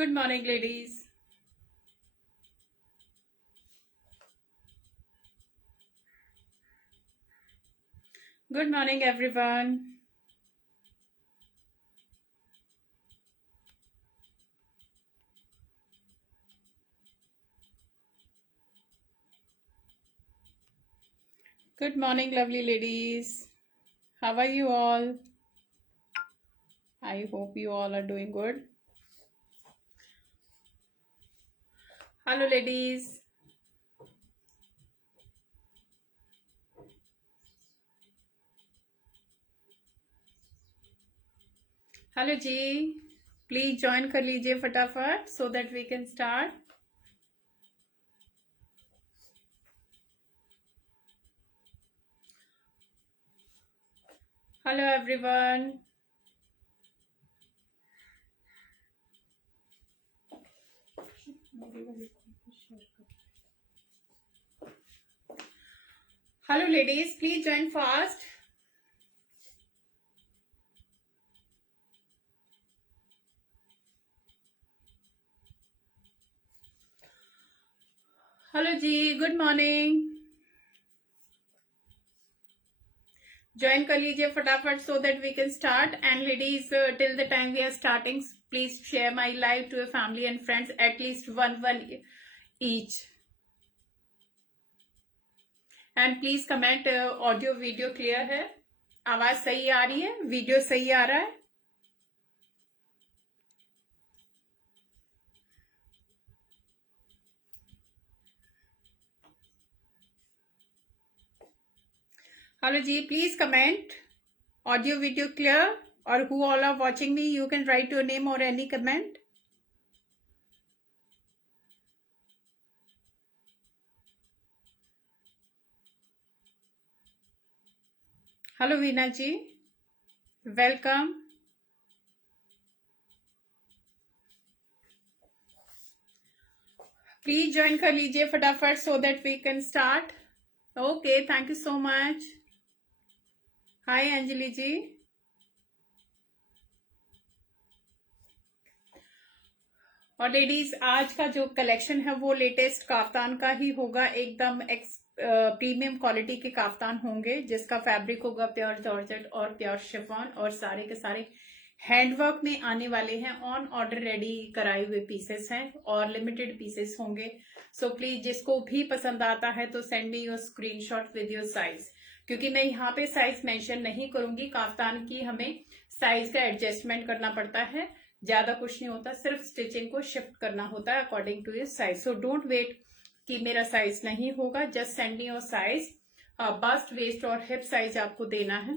Good morning, ladies. Good morning, everyone. Good morning, lovely ladies. How are you all? I hope you all are doing good. Hello, ladies. Hello, ji. Please join कर लीजिए फटाफट so that we can start. Hello, everyone. Hello, ladies. Please join fast. Hello, ji. Good morning. Join कर लीजिए फटाफट so that we can start. And ladies, till the time we are starting, please share my live to your family and friends, at least one each. And please comment audio video clear है, आवाज सही आ रही है, video सही आ रहा है. Hello ji, please comment audio video clear, or who all are watching me, you can write your name or any comment. Hello Veena ji, welcome. Please join कर लीजिए फटाफट so that we can start. Okay, thank you so much. Hi Anjali जी. और ladies, आज का जो collection है वो latest kaftan का ही होगा. एकदम प्रीमियम क्वालिटी के काफ्तान होंगे जिसका फैब्रिक होगा प्योर जॉर्जेट और प्योर शिफॉन, और सारे के सारे हैंडवर्क में आने वाले हैं. ऑन ऑर्डर रेडी कराए हुए पीसेस हैं और लिमिटेड पीसेस होंगे. सो प्लीज जिसको भी पसंद आता है तो send me your screenshot with your size, क्योंकि मैं यहाँ पे साइज मेंशन नहीं करूंगी. काफ्तान की हमें साइज का एडजस्टमेंट करना पड़ता है, ज्यादा कुछ नहीं होता, सिर्फ स्टिचिंग को शिफ्ट करना होता है according to your size. So don't wait कि मेरा साइज नहीं होगा, just send me your size. Bust, waist और हिप साइज आपको देना है.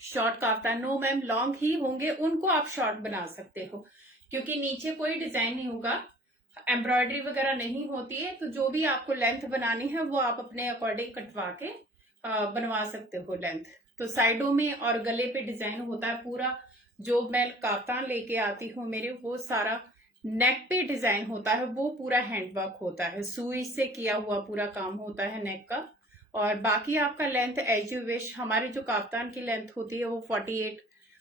Short kaftan no ma'am long ही होंगे, उनको आप शॉर्ट बना सकते हो क्योंकि नीचे कोई डिजाइन नहीं होगा, एम्ब्रॉयडरी वगैरह नहीं होती है. तो जो भी आपको लेंथ बनानी है वो आप अपने अकॉर्डिंग कटवा के बनवा सकते हो लेंथ. तो साइडों में और गले पे डिजाइन होता है पूरा. जो मैं काफ्तान लेके आती हूँ मेरे, वो सारा नेक पे डिजाइन होता है, वो पूरा हैंडवर्क होता है, सुई से किया हुआ पूरा काम होता है नेक का. और बाकी आपका लेंथ एज यू विश. हमारे जो काफ्तान की लेंथ होती है वो 48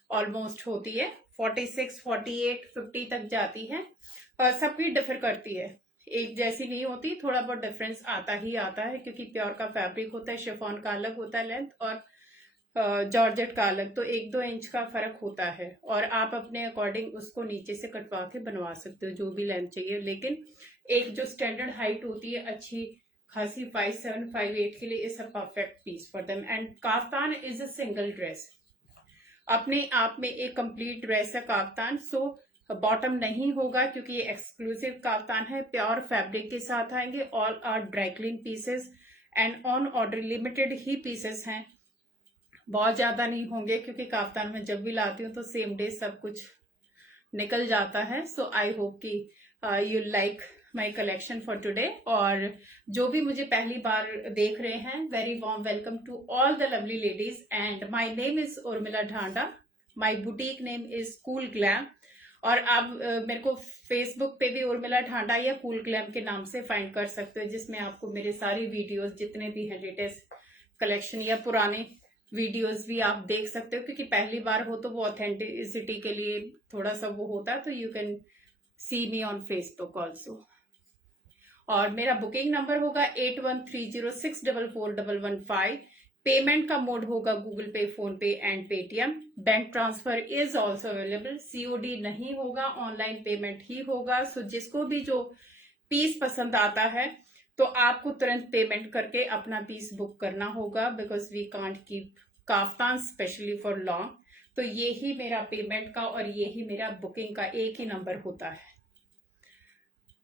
ऑलमोस्ट होती है, 46, 48, 50 तक जाती है. सबकी डिफर करती है, एक जैसी नहीं होती, थोड़ा बहुत डिफरेंस आता ही आता है क्योंकि प्योर का फैब्रिक होता है, शिफॉन का अलग होता है लेंथ और जॉर्जेट का अलग. तो 1-2 इंच का फर्क होता है और आप अपने अकॉर्डिंग उसको नीचे से कटवा के बनवा सकते हो जो भी लेंथ चाहिए. लेकिन एक जो स्टैंडर्ड हाइट होती है अच्छी खासी 5'7", 5'8" के लिए is a perfect piece for them. And kaftan is a single dress, अपने आप में एक कंप्लीट ड्रेस है काफ्तान. सो बॉटम नहीं होगा क्योंकि ये एक्सक्लूसिव काफ्तान है, प्योर फैब्रिक के साथ आएंगे. All are dry clean pieces and on order limited ही पीसेस हैं, बहुत ज्यादा नहीं होंगे क्योंकि काफ्तान में जब भी लाती हूँ तो सेम डे सब कुछ निकल जाता है. सो आई होप कि you like my collection for today. और जो भी मुझे पहली बार देख रहे हैं, very warm welcome to all the lovely ladies. And my name is Urmila Dhanda, my boutique name is cool glam. और आप मेरे को फेसबुक पे भी उर्मिला ढांडा या कूल ग्लैम के नाम से फाइंड कर सकते हो, जिसमें आपको मेरे सारी वीडियोस जितने भी हैं लेटेस्ट कलेक्शन या पुराने वीडियोस भी आप देख सकते हो. क्योंकि पहली बार हो तो वो ऑथेंटिसिटी के लिए थोड़ा सा वो होता है, तो you can see me on Facebook also. और मेरा बुकिंग नंबर होगा 8130644115। पेमेंट का मोड होगा गूगल पे, फोन पे and Paytm. Bank transfer is also available. COD नहीं होगा, ऑनलाइन पेमेंट ही होगा। सो जिसको भी जो पीस पसंद आता है तो आपको तुरंत पेमेंट करके अपना पीस बुक करना होगा, because we can't keep kaftan specially for long. तो ये ही मेरा पेमेंट का और ये ही मेरा बुकिंग का एक ही नंबर होता है।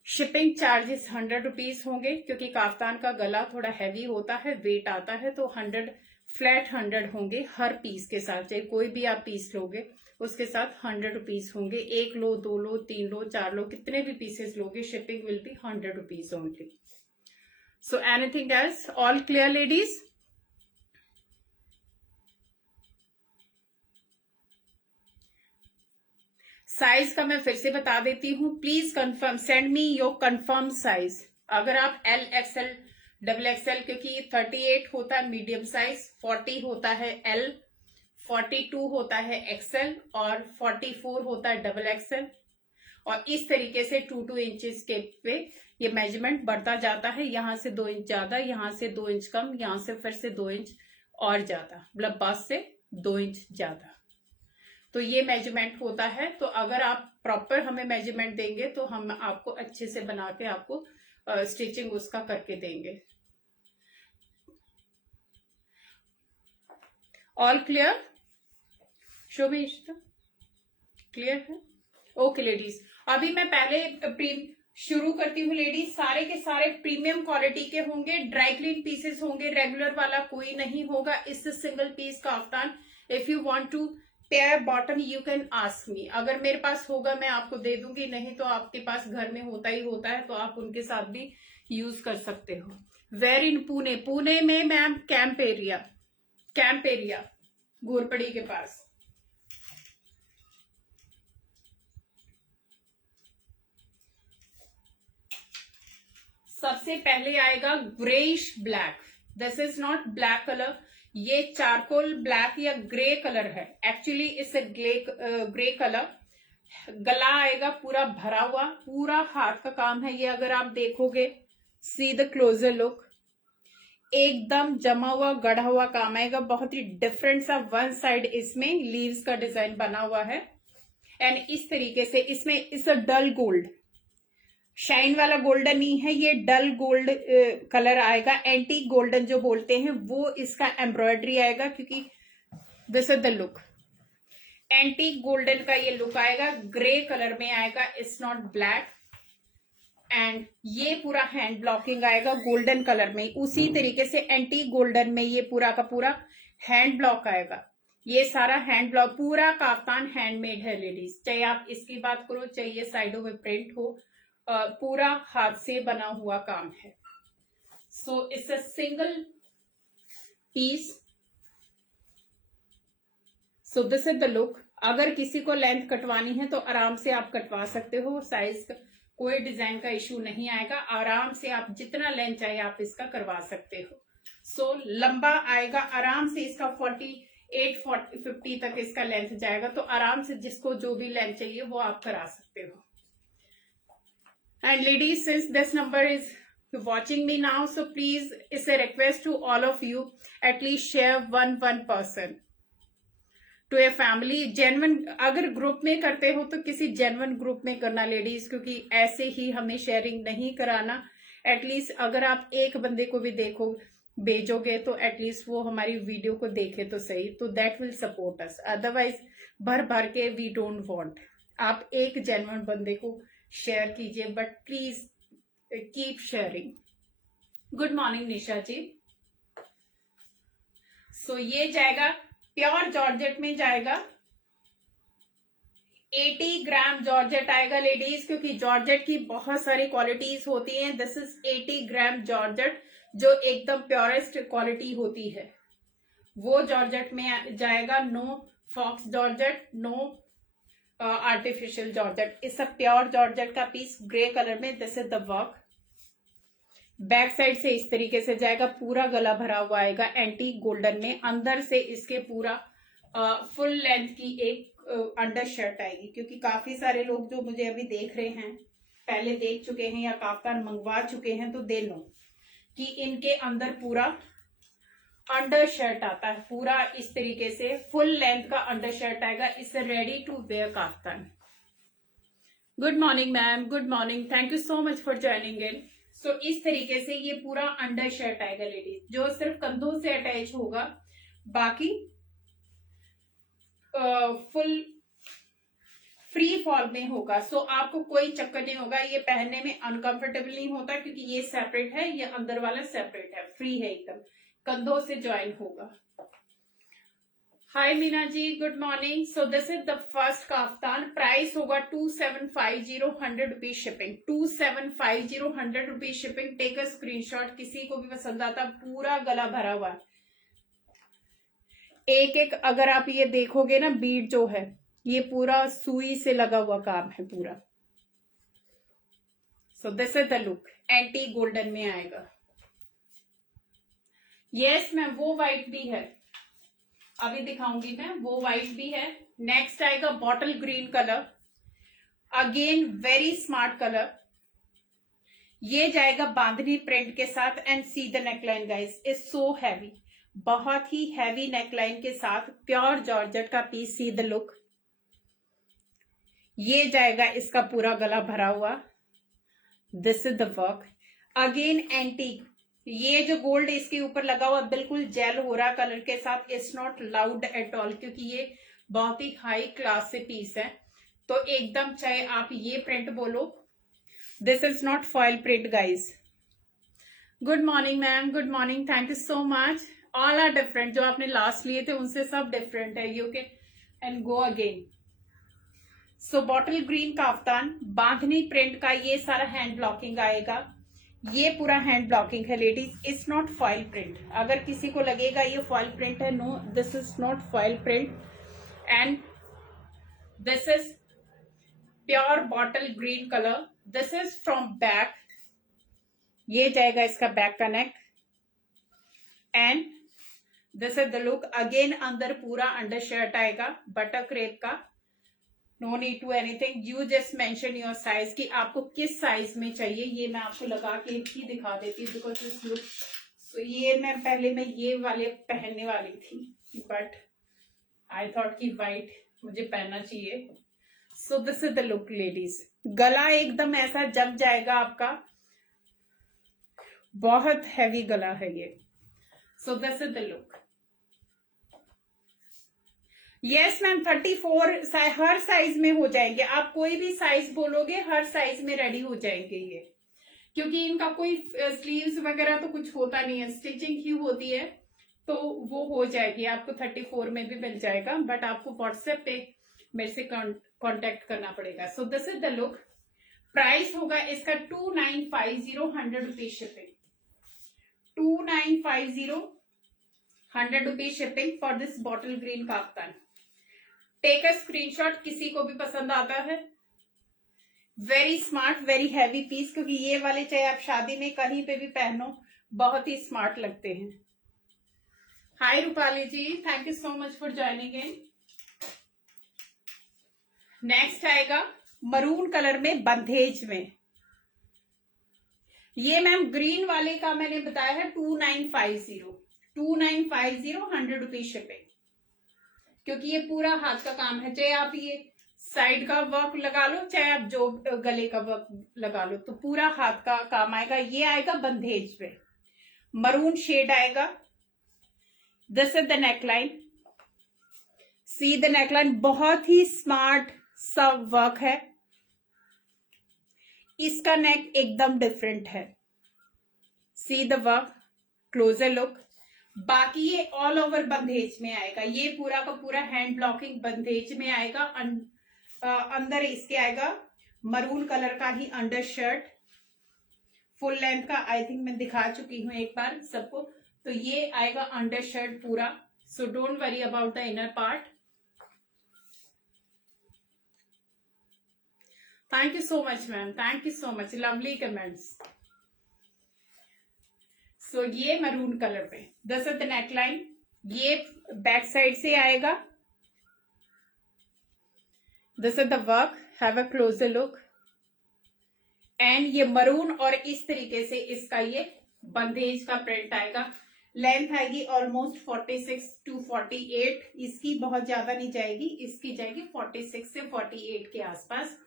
शिपिंग चार्जेस 100 रुपीज होंगे, क्योंकि काफ्तान का गला थोड़ा हैवी होता है, वेट आता है, तो 100 फ्लैट 100 होंगे हर पीस के साथ। चाहे कोई भी आप पीस लोगे उसके साथ 100 रुपीज होंगे। 1 लो, 2 लो, 3 लो, 4 लो, कितने भी पीसेस लोगे, shipping will be 100 rupees only. So anything else? All clear ladies? Size का मैं फिर से बता देती हूँ, please confirm, send me your confirm size. अगर आप एल एक्सएल डबल एक्सएल, क्योंकि 38 होता है मीडियम साइज, 40 होता है एल, 42 होता है एक्सएल और 44 होता है डबल एक्सएल। और इस तरीके से 2-2 इंचेस के पे ये मेजरमेंट बढ़ता जाता है। यहाँ से 2 इंच ज्यादा, यहाँ से 2 इंच कम, यहाँ से फिर से 2 इंच और ज्यादा, मतलब बस से 2 इंच ज्यादा। तो ये मेजरमेंट होता है। तो अगर आप प्रॉपर हमें मेजरमेंट देंगे तो हम आपको अच्छे से बना के आपको स्टिचिंग उसका करके देंगे। All clear? शो भी क्लियर है? ओके लेडीज, अभी मैं पहले शुरू करती हूँ लेडीज। सारे के सारे प्रीमियम क्वालिटी के होंगे, ड्राई क्लीन पीसेस होंगे, रेगुलर वाला कोई नहीं होगा। इस single piece kaftan, if you want to pair bottom you can ask me. अगर मेरे पास होगा मैं आपको दे दूंगी, नहीं तो आपके पास घर में होता ही होता है, तो आप उनके साथ भी यूज कर सकते हो। वेर इन पुणे? पुणे में मैम कैंप एरिया घोरपड़ी के पास। सबसे पहले आएगा greyish black. This is not black colour, ये चारकोल ब्लैक या ग्रे कलर है। Actually it's a grey colour. गला आएगा पूरा भरा हुआ, पूरा हाथ का काम है ये। अगर आप देखोगे, सी द क्लोजर लुक, एकदम जमा हुआ गढ़ा हुआ काम आएगा। बहुत ही डिफरेंट सा वन साइड इसमें लीव्स का डिजाइन बना हुआ है। एंड इस तरीके से इसमें इस डल गोल्ड, शाइन वाला गोल्डन नहीं है, ये डल गोल्ड कलर आएगा। एंटीक गोल्डन जो बोलते हैं वो इसका एम्ब्रॉयडरी आएगा, क्योंकि this is the look. Antique golden का ये लुक आएगा, ग्रे कलर में आएगा, इट्स नॉट ब्लैक। एंड ये पूरा हैंड ब्लॉकिंग आएगा गोल्डन कलर में। उसी तरीके से एंटीक गोल्डन में ये पूरा का पूरा हैंड ब्लॉक आएगा। ये सारा हैंड ब्लॉक, पूरा काफ्तान हैंडमेड है लेडीज। चाहे आप इसकी बात करो, चाहे ये साइडों में प्रिंट हो, पूरा हाथ से बना हुआ काम है। So it's a single piece. So this is the look. अगर किसी को लेंथ कटवानी है तो आराम से आप कटवा सकते हो, साइज का कोई डिजाइन का इशू नहीं आएगा। आराम से आप जितना लेंथ चाहिए आप इसका करवा सकते हो। सो लंबा आएगा आराम से, इसका 48-50 तक इसका लेंथ जाएगा। तो आराम से जिसको जो भी लेंथ चाहिए वो आप करा सकते हो। And ladies, since this number is watching me now, so please, it's a request to all of you, at least share one person to a family. Genuine अगर ग्रुप में करते हो तो किसी जेन्युइन ग्रुप में करना लेडीज, क्योंकि ऐसे ही हमें शेयरिंग नहीं कराना। एटलीस्ट अगर आप एक बंदे को भी देखो भेजोगे तो एटलीस्ट वो हमारी वीडियो को देखे तो सही, तो that will support us. Otherwise भर भर के वी डोंट वांट। आप एक जेन्युइन बंदे को शेयर कीजिए, but please keep sharing. Good morning Nisha ji. So ये जाएगा प्योर जॉर्जेट में, जाएगा 80 ग्राम जॉर्जेट आएगा लेडीज, क्योंकि जॉर्जेट की बहुत सारी क्वालिटीज होती हैं। दिस इज 80 ग्राम जॉर्जेट, जो एकदम प्योरेस्ट क्वालिटी होती है, वो जॉर्जेट में जाएगा। No faux georgette, no artificial georgette. इस प्योर जॉर्जेट का पीस ग्रे कलर में। This is the work. Back side से इस तरीके से जाएगा, पूरा गला भरा हुआ आएगा एंटीक गोल्डन में। अंदर से इसके पूरा फुल लेंथ की एक अंडर शर्ट आएगी, क्योंकि काफी सारे लोग जो मुझे अभी देख रहे हैं, पहले देख चुके हैं या काफ्तान मंगवा चुके हैं, तो दे लो कि इनके अंदर पूरा अंडर शर्ट आता है, पूरा इस तरीके से फुल लेंथ का अंडर शर्ट आएगा। It's ready to wear kaftan. Good morning ma'am, good morning, thank you so much for joining in. So इस तरीके से ये पूरा अंडर शर्ट आएगा लेडीज, जो सिर्फ कंधों से अटैच होगा, बाकी फुल फ्री फॉल में होगा। सो आपको कोई चक्कर नहीं होगा, ये पहनने में अनकंफर्टेबल नहीं होता, क्योंकि ये सेपरेट है, ये अंदर वाला सेपरेट है, फ्री है एकदम, कंधों से ज्वाइन होगा। Hi Meena ji, good morning. So this is the first kaftan. Price होगा 2750, 100 rupees shipping, 2750, 100 rupees shipping. Take a screenshot, किसी को भी पसंद आता, पूरा गला भरा हुआ, एक एक अगर आप ये देखोगे ना, बीड जो है ये पूरा सुई से लगा हुआ काम है पूरा। सो this is the look, anti golden में आएगा। यस मैम, वो व्हाइट भी है, अभी दिखाऊंगी मैं, वो व्हाइट भी है। नेक्स्ट आएगा bottle green colour, again very smart colour. ये जाएगा बांधनी प्रिंट के साथ, and C the neckline guys is so heavy, बहुत ही हैवी नेकलाइन के साथ, प्योर जॉर्जेट का पीस। सी द लुक, ये जाएगा इसका पूरा गला भरा हुआ। This is the work, again antique. ये जो गोल्ड इसके ऊपर लगा हुआ बिल्कुल जेल हो रहा कलर के साथ, it's not loud at all, क्योंकि ये बहुत ही हाई क्लास से पीस है, तो एकदम चाहे आप ये प्रिंट बोलो, this is not foil print guys. Good morning ma'am, good morning, thank you so much. All are different, जो आपने लास्ट लिए थे उनसे सब डिफरेंट है। You can and go again. So bottle green kaftan, bandhani print का, ये सारा हैंड ब्लॉकिंग आएगा, ये पूरा हैंड ब्लॉकिंग है ladies, it's not foil print. अगर किसी को लगेगा ये फॉइल प्रिंट है, no, this is not foil print, and this is pure bottle green colour. This is from back, ये जाएगा इसका बैक का neck, and this is the look. Again अंदर पूरा अंडर शर्ट आएगा बटर क्रेप का। No need to anything, you just mention your size कि आपको किस साइज में चाहिए। ये मैं आपको लगा के ही दिखा देती हूँ, बिकॉज दिस लुक, सो ये मैं पहले मैं ये वाले पहनने वाली थी, बट आई थॉट कि वाइट मुझे पहनना चाहिए। सो this is the look ladies, गला एकदम ऐसा जम जाएगा आपका, बहुत हैवी गला है ये। सो this is the look. Yes ma'am, 34 her size में हो जाएंगे, आप कोई भी साइज बोलोगे हर साइज में रेडी हो जाएंगे ये, क्योंकि इनका कोई स्लीव्स वगैरह तो कुछ होता नहीं है, स्टिचिंग ही होती है, तो वो हो जाएगी आपको, 34 में भी मिल जाएगा, बट आपको व्हाट्सएप पे मेरे से कांटेक्ट करना पड़ेगा। So this is the look. Price होगा इसका 2950, 100 rupees shipping, 2950, 100 rupees shipping for this bottle green kaftan. Take a screenshot, किसी को भी पसंद आता है। Very smart, very heavy piece, क्योंकि ये वाले चाहे आप शादी में कहीं पे भी पहनो, बहुत ही स्मार्ट लगते हैं। Hi Rupali ji, thank you so much for joining in. Next आएगा मरून कलर में, बंधेज में। ये मैम ग्रीन वाले का मैंने बताया है 2950, 2950, 100 रुपीज शिपिंग, क्योंकि ये पूरा हाथ का काम है, चाहे आप ये साइड का वर्क लगा लो, चाहे आप जो गले का वर्क लगा लो, तो पूरा हाथ का काम आएगा। ये आएगा बंधेज में, मरून शेड आएगा। This is the neckline, C the neckline, बहुत ही स्मार्ट सा वर्क है, इसका नेक एकदम डिफरेंट है। सी द वर्क, क्लोजर लुक। बाकी ये ऑल ओवर बंधेज में आएगा, ये पूरा का पूरा हैंड ब्लॉकिंग बंधेज में आएगा। अंदर इसके आएगा मरून कलर का ही अंडर शर्ट, फुल लेंथ का, आई थिंक मैं दिखा चुकी हूं एक बार सबको, तो ये आएगा अंडर शर्ट पूरा। So don't worry about the inner part. Thank you so much ma'am, thank you so much, lovely comments. So ये मरून कलर पे, दिस इज द नेकलाइन, ये बैक साइड से आएगा, this is the work, have a closer look. And ये maroon और इस तरीके से इसका ये बंदेज का प्रिंट आएगा। लेंथ आएगी ऑलमोस्ट 46 to 48, इसकी बहुत ज्यादा नहीं जाएगी, इसकी जाएगी 46 से 48 के आसपास।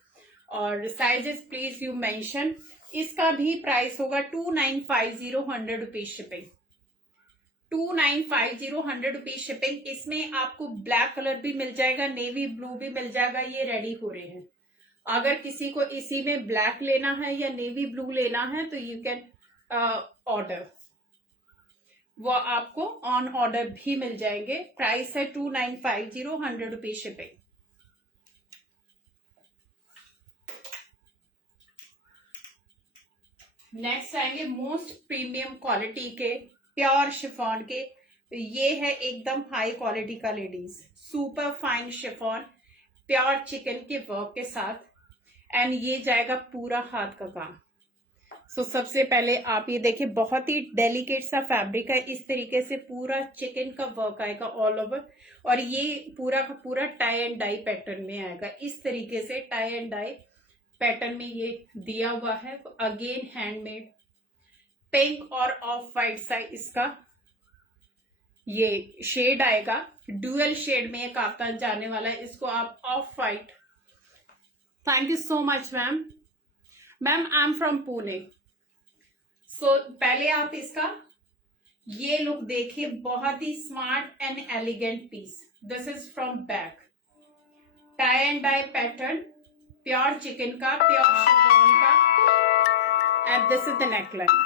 और साइजेस प्लीज यू मेंशन। इसका भी प्राइस होगा 2950 100 रुपीज शिपिंग। 2950 100 rupees shipping. इसमें आपको ब्लैक कलर भी मिल जाएगा, नेवी ब्लू भी मिल जाएगा, ये रेडी हो रहे हैं। अगर किसी को इसी में ब्लैक लेना है या नेवी ब्लू लेना है तो यू कैन ऑर्डर, वो आपको ऑन ऑर्डर भी मिल जाएंगे। प्राइस है 2950 100 रुपीज शिपिंग। नेक्स्ट आएंगे मोस्ट प्रीमियम क्वालिटी के प्योर शिफॉन के। ये है एकदम हाई क्वालिटी का ladies, super fine chiffon pure chicken के वर्क के साथ। एंड ये जाएगा पूरा हाथ का काम। सो सबसे पहले आप ये देखिए, बहुत ही डेलिकेट सा फैब्रिक है। इस तरीके से पूरा चिकन का वर्क आएगा ऑल ओवर, और ये पूरा का पूरा टाई एंड डाई पैटर्न में आएगा। इस तरीके से टाई एंड डाई पैटर्न में ये दिया हुआ है। अगेन हैंडमेड, पिंक और ऑफ वाइट सा इसका ये शेड आएगा। डुअल शेड में ये काफ्तान जाने वाला है। इसको आप off white, thank you so much ma'am. Ma'am I am from Pune. So पहले आप इसका ये लुक देखिए, बहुत ही smart and elegant piece. This is from back, tie and dye pattern, pure chikan का, प्योर शिफॉन का। And this is the neckline.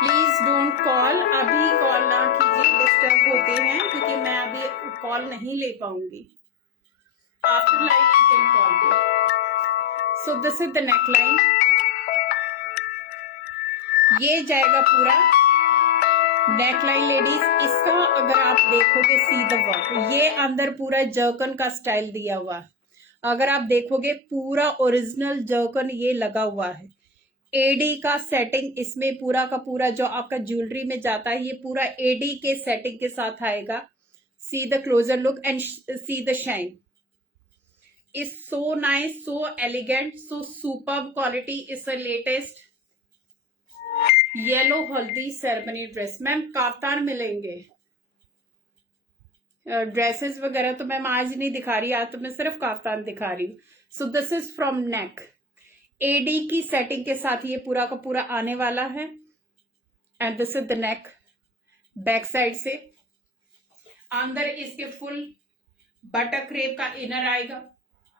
Please don't call, अभी कॉल ना कीजिए, डिस्टर्ब होते हैं, क्योंकि मैं अभी कॉल नहीं ले पाऊंगी। After live you can call me. So this is the neckline. ये जाएगा पूरा नेकलाइन लेडीज। इसका अगर आप देखोगे, सी द वर्क, ये अंदर पूरा जर्कन का स्टाइल दिया हुआ है। अगर आप देखोगे पूरा ओरिजिनल जर्कन ये लगा हुआ है। एडी का सेटिंग इसमें पूरा का पूरा जो आपका ज्वेलरी में जाता है, ये पूरा एडी के सेटिंग के साथ आएगा। See the closure look and see the shine. is so nice, so elegant, so superb quality. is a latest yellow हल्दी सेरेमनी ड्रेस। मैम काफ्तान मिलेंगे, ड्रेसेस वगैरह तो मैम आज नहीं दिखा रही, आज तो मैं सिर्फ काफ्तान दिखा रही हूँ। So this is from neck, एडी की सेटिंग के साथ ये पूरा का पूरा आने वाला है। And this is the neck, back side से अंदर इसके फुल बटर क्रेप का इनर आएगा,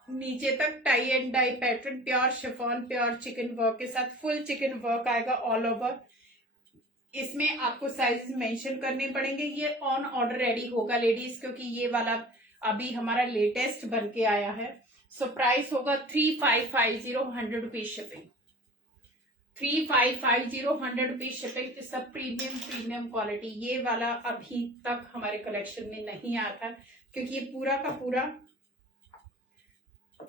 नीचे तक tie and dye pattern, pure chiffon, pure chikan work के साथ फुल चिकन वर्क आएगा ऑल ओवर। इसमें आपको साइज मेंशन करने पड़ेंगे। ये ऑन ऑर्डर रेडी होगा लेडीज, क्योंकि ये वाला अभी हमारा लेटेस्ट बन के आया है। सो प्राइस होगा 3550 100 रुपीज शिपिंग। 3550 100 rupees shipping. इस सब प्रीमियम क्वालिटी। ये वाला अभी तक हमारे कलेक्शन में नहीं आया था, क्योंकि ये पूरा का पूरा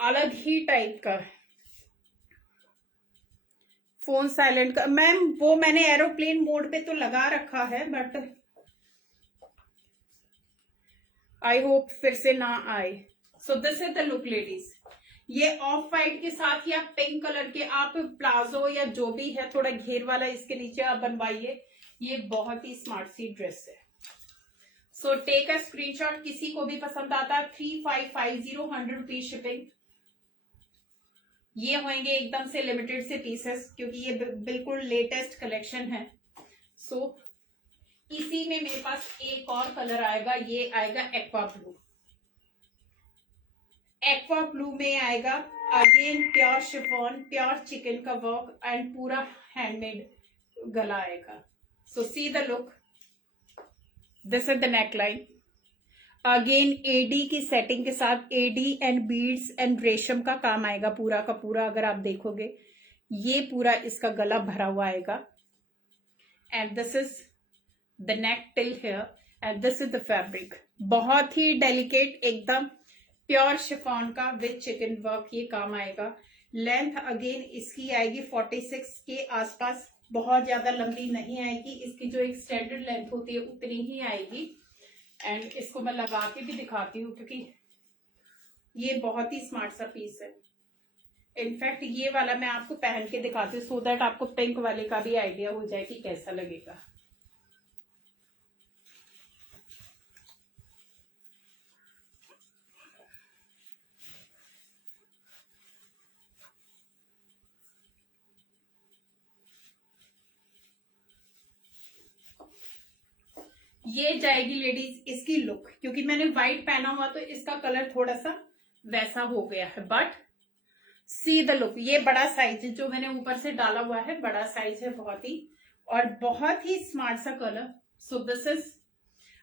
अलग ही टाइप का। फोन साइलेंट का मैम, वो मैंने एरोप्लेन मोड पे तो लगा रखा है, बट आई होप फिर से ना आए। सो this is the look ladies. ये ऑफ वाइट के साथ या पिंक कलर के आप प्लाजो या जो भी है थोड़ा घेर वाला इसके नीचे आप बनवाइए। ये बहुत ही स्मार्ट सी ड्रेस है। सो टेक अ स्क्रीनशॉट, किसी को भी पसंद आता है। 3550 100 रुपीज शिपिंग। ये होंगे एकदम से लिमिटेड से पीसेस, क्योंकि ये बिल्कुल लेटेस्ट कलेक्शन है। सो इसी में मेरे पास एक और कलर आएगा, ये आएगा एक्वा ब्लू। एक्वा ब्लू में आएगा again pure chiffon, pure chikan का वर्क एंड पूरा हैंडमेड गला आएगा। So see the look, this is the neckline. Again AD की सेटिंग के साथ एडी एंड बीड्स एंड रेशम का काम आएगा पूरा का पूरा। अगर आप देखोगे ये पूरा इसका गला भरा हुआ आएगा। And this is the neck till here and this is the fabric. बहुत ही डेलिकेट, एकदम प्योर शिफॉन का विद चिकन वर्क ये काम आएगा। लेंथ अगेन इसकी आएगी 46 के आसपास, बहुत ज्यादा लंबी नहीं आएगी। इसकी जो एक स्टैंडर्ड लेंथ होती है उतनी ही आएगी। एंड इसको मैं लगा के भी दिखाती हूँ क्योंकि ये बहुत ही स्मार्ट सा पीस है। इनफैक्ट ये वाला मैं आपको पहन के दिखाती हूँ सो दैट आपको पिंक वाले का भी आइडिया हो जाए कि कैसा लगेगा। ये जाएगी लेडीज इसकी लुक, क्योंकि मैंने व्हाइट पहना हुआ तो इसका कलर थोड़ा सा वैसा हो गया है, बट सी द लुक। ये बड़ा साइज है जो मैंने ऊपर से डाला हुआ है, बड़ा साइज है बहुत ही, और बहुत ही स्मार्ट सा colour. So this is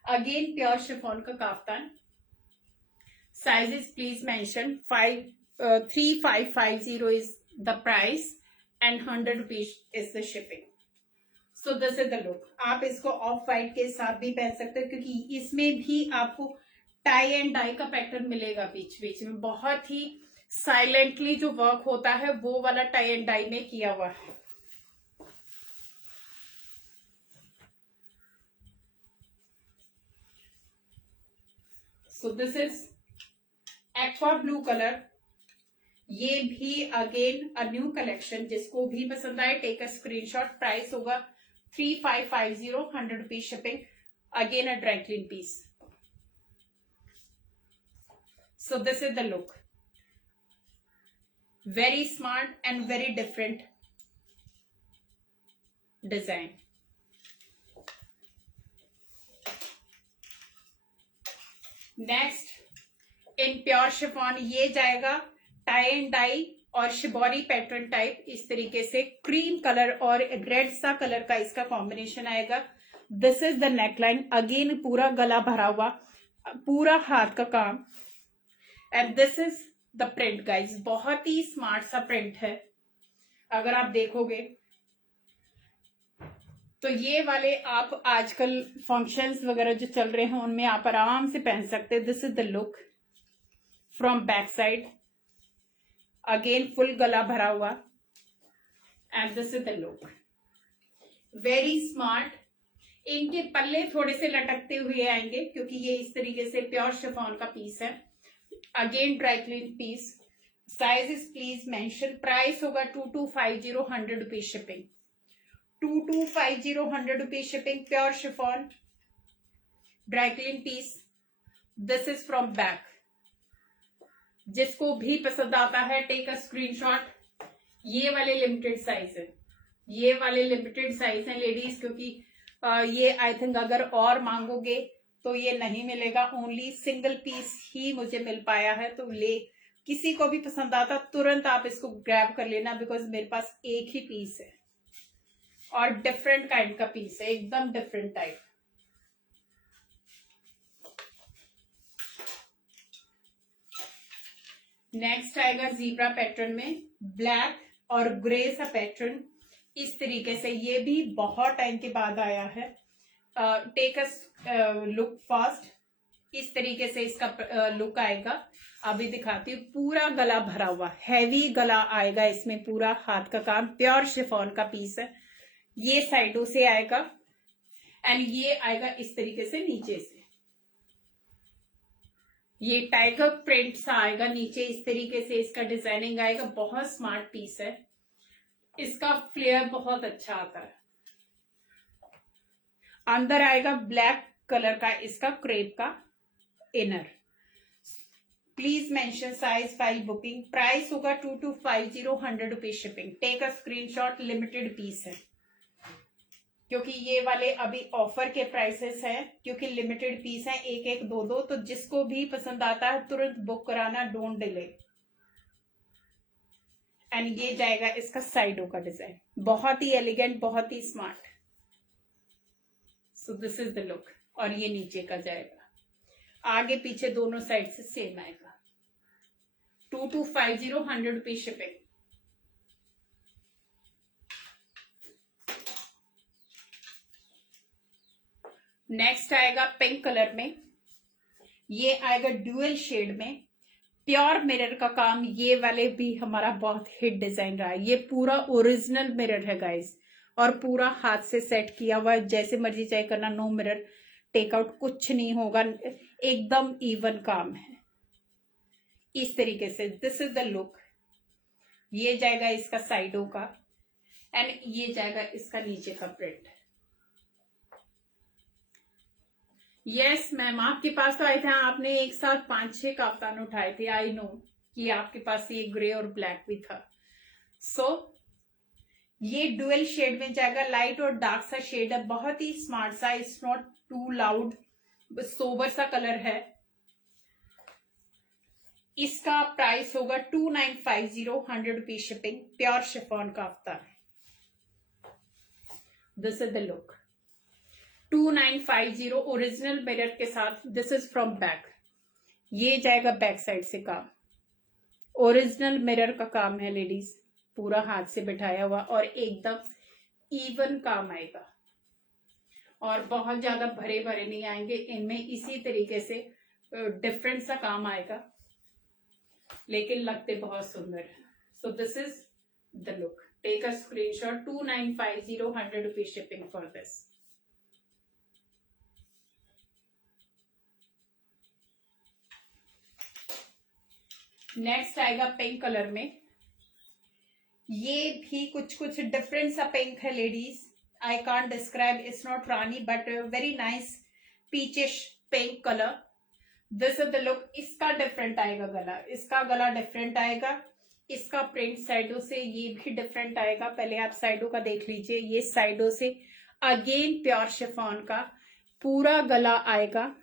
again pure chiffon का kaftan. Sizes please mention 3550 is the price and 100 rupees is the shipping. So this is the look. आप इसको ऑफ वाइट के साथ भी पहन सकते हो क्योंकि इसमें भी आपको टाई एंड डाई का पैटर्न मिलेगा बीच बीच में। बहुत ही साइलेंटली जो वर्क होता है वो वाला टाई एंड डाई में किया हुआ है। So this is aqua blue colour. ये भी अगेन अ न्यू कलेक्शन, जिसको भी पसंद आए टेक अ स्क्रीनशॉट। प्राइस होगा 3550, 100 rupees shipping. Again a dry clean piece. So this is the look, very smart and very different design. Next in pure chiffon ये जाएगा tie and dye और shibori pattern type, इस तरीके से cream colour और red सा colour का इसका कॉम्बिनेशन आएगा। This is the neckline, again पूरा गला भरा हुआ, पूरा हाथ का काम, and this is the print guys. बहुत ही स्मार्ट सा प्रिंट है। अगर आप देखोगे तो ये वाले आप आजकल फंक्शंस वगैरह जो चल रहे हैं उनमें आप आराम से पहन सकते हैं। This is the look from back side, again full गला भरा हुआ, and this is the look, very smart. इनके पल्ले थोड़े से लटकते हुए आएंगे क्योंकि ये इस तरीके से प्योर शिफॉन का पीस है। Again dry clean piece. Size is please mention. Price होगा 2250, 100 rupees shipping. 2250, 100 rupees shipping. Pure chiffon dry clean piece. This is from back. जिसको भी पसंद आता है टेक अ स्क्रीनशॉट। ये वाले लिमिटेड साइज है, ये वाले लिमिटेड साइज है लेडीज, क्योंकि ये आई थिंक अगर और मांगोगे तो ये नहीं मिलेगा। ओनली सिंगल पीस ही मुझे मिल पाया है, तो ले किसी को भी पसंद आता तुरंत आप इसको ग्रैब कर लेना, बिकॉज मेरे पास एक ही पीस है और डिफरेंट काइंड का पीस है, एकदम डिफरेंट टाइप। नेक्स्ट आएगा जीब्रा पैटर्न में, ब्लैक और ग्रे सा पैटर्न इस तरीके से। ये भी बहुत टाइम के बाद आया है। Take a look fast. इस तरीके से इसका लुक आएगा। अभी दिखाती हूँ। पूरा गला भरा हुआ, हैवी गला आएगा इसमें, पूरा हाथ का काम, प्योर शिफॉन का पीस है। ये साइडों से आएगा एंड ये आएगा इस तरीके से नीचे से। ये टाइगर प्रिंट सा आएगा नीचे, इस तरीके से इसका डिजाइनिंग आएगा। बहुत स्मार्ट पीस है। इसका फ्लेयर बहुत अच्छा आता है। अंदर आएगा ब्लैक कलर का इसका क्रेप का inner. Please mention size file booking. Price होगा 2250, 100 rupees shipping. Take a screenshot. Limited piece है क्योंकि ये वाले अभी ऑफर के प्राइसेस हैं, क्योंकि लिमिटेड पीस हैं, एक एक दो दो। तो जिसको भी पसंद आता है तुरंत बुक कराना, डोंट डिले। एंड ये जाएगा इसका साइडों का डिजाइन, बहुत ही एलिगेंट, बहुत ही smart. So this is the look. और ये नीचे का जाएगा, आगे पीछे दोनों साइड से सेम आएगा। 2250, 100 रुपीज शिपिंग। नेक्स्ट आएगा पिंक कलर में। ये आएगा ड्यूअल शेड में, प्योर मिरर का काम। ये वाले भी हमारा बहुत हिट डिजाइन रहा है। ये पूरा ओरिजिनल मिरर है गाइस, और पूरा हाथ से सेट किया हुआ है। जैसे मर्जी चाहे करना, नो मिरर। टेकआउट कुछ नहीं होगा, एकदम इवन काम है इस तरीके से। This is the look. ये जाएगा इसका साइडों का एंड ये जाएगा इसका नीचे का प्रिंट। यस मैम, आपके पास तो आए थे, आपने एक साथ 5-6 काफ्तान उठाए थे। आई नो कि आपके पास ये ग्रे और ब्लैक भी था। सो ये डुअल शेड में जाएगा, लाइट और डार्क सा शेड है, बहुत ही स्मार्ट सा, it's not too loud, sober सा कलर है। इसका प्राइस होगा 2950, 100 rupees shipping, pure chiffon kaftan. This is the look 2950 original mirror के साथ। This is from back. ये जाएगा बैक साइड से काम, ओरिजिनल मिरर का काम है लेडीज, पूरा हाथ से बिठाया हुआ और एकदम इवन काम आएगा और बहुत ज्यादा भरे भरे नहीं आएंगे इनमें, इसी तरीके से डिफरेंट सा काम आएगा लेकिन लगते बहुत सुंदर। So this is the look. Take a screenshot. 2950, 100 rupees shipping for this. Next आएगा पिंक कलर में। ये भी कुछ कुछ डिफरेंट सा पिंक है ladies, I can't describe, it's not rani but very nice peachish pink colour. This is the look. इसका different आएगा गला, इसका गला डिफरेंट आएगा, इसका प्रिंट साइडों से ये भी डिफरेंट आएगा। पहले आप साइडों का देख लीजिए, ये साइडों से अगेन प्योर शिफॉन का पूरा गला आएगा,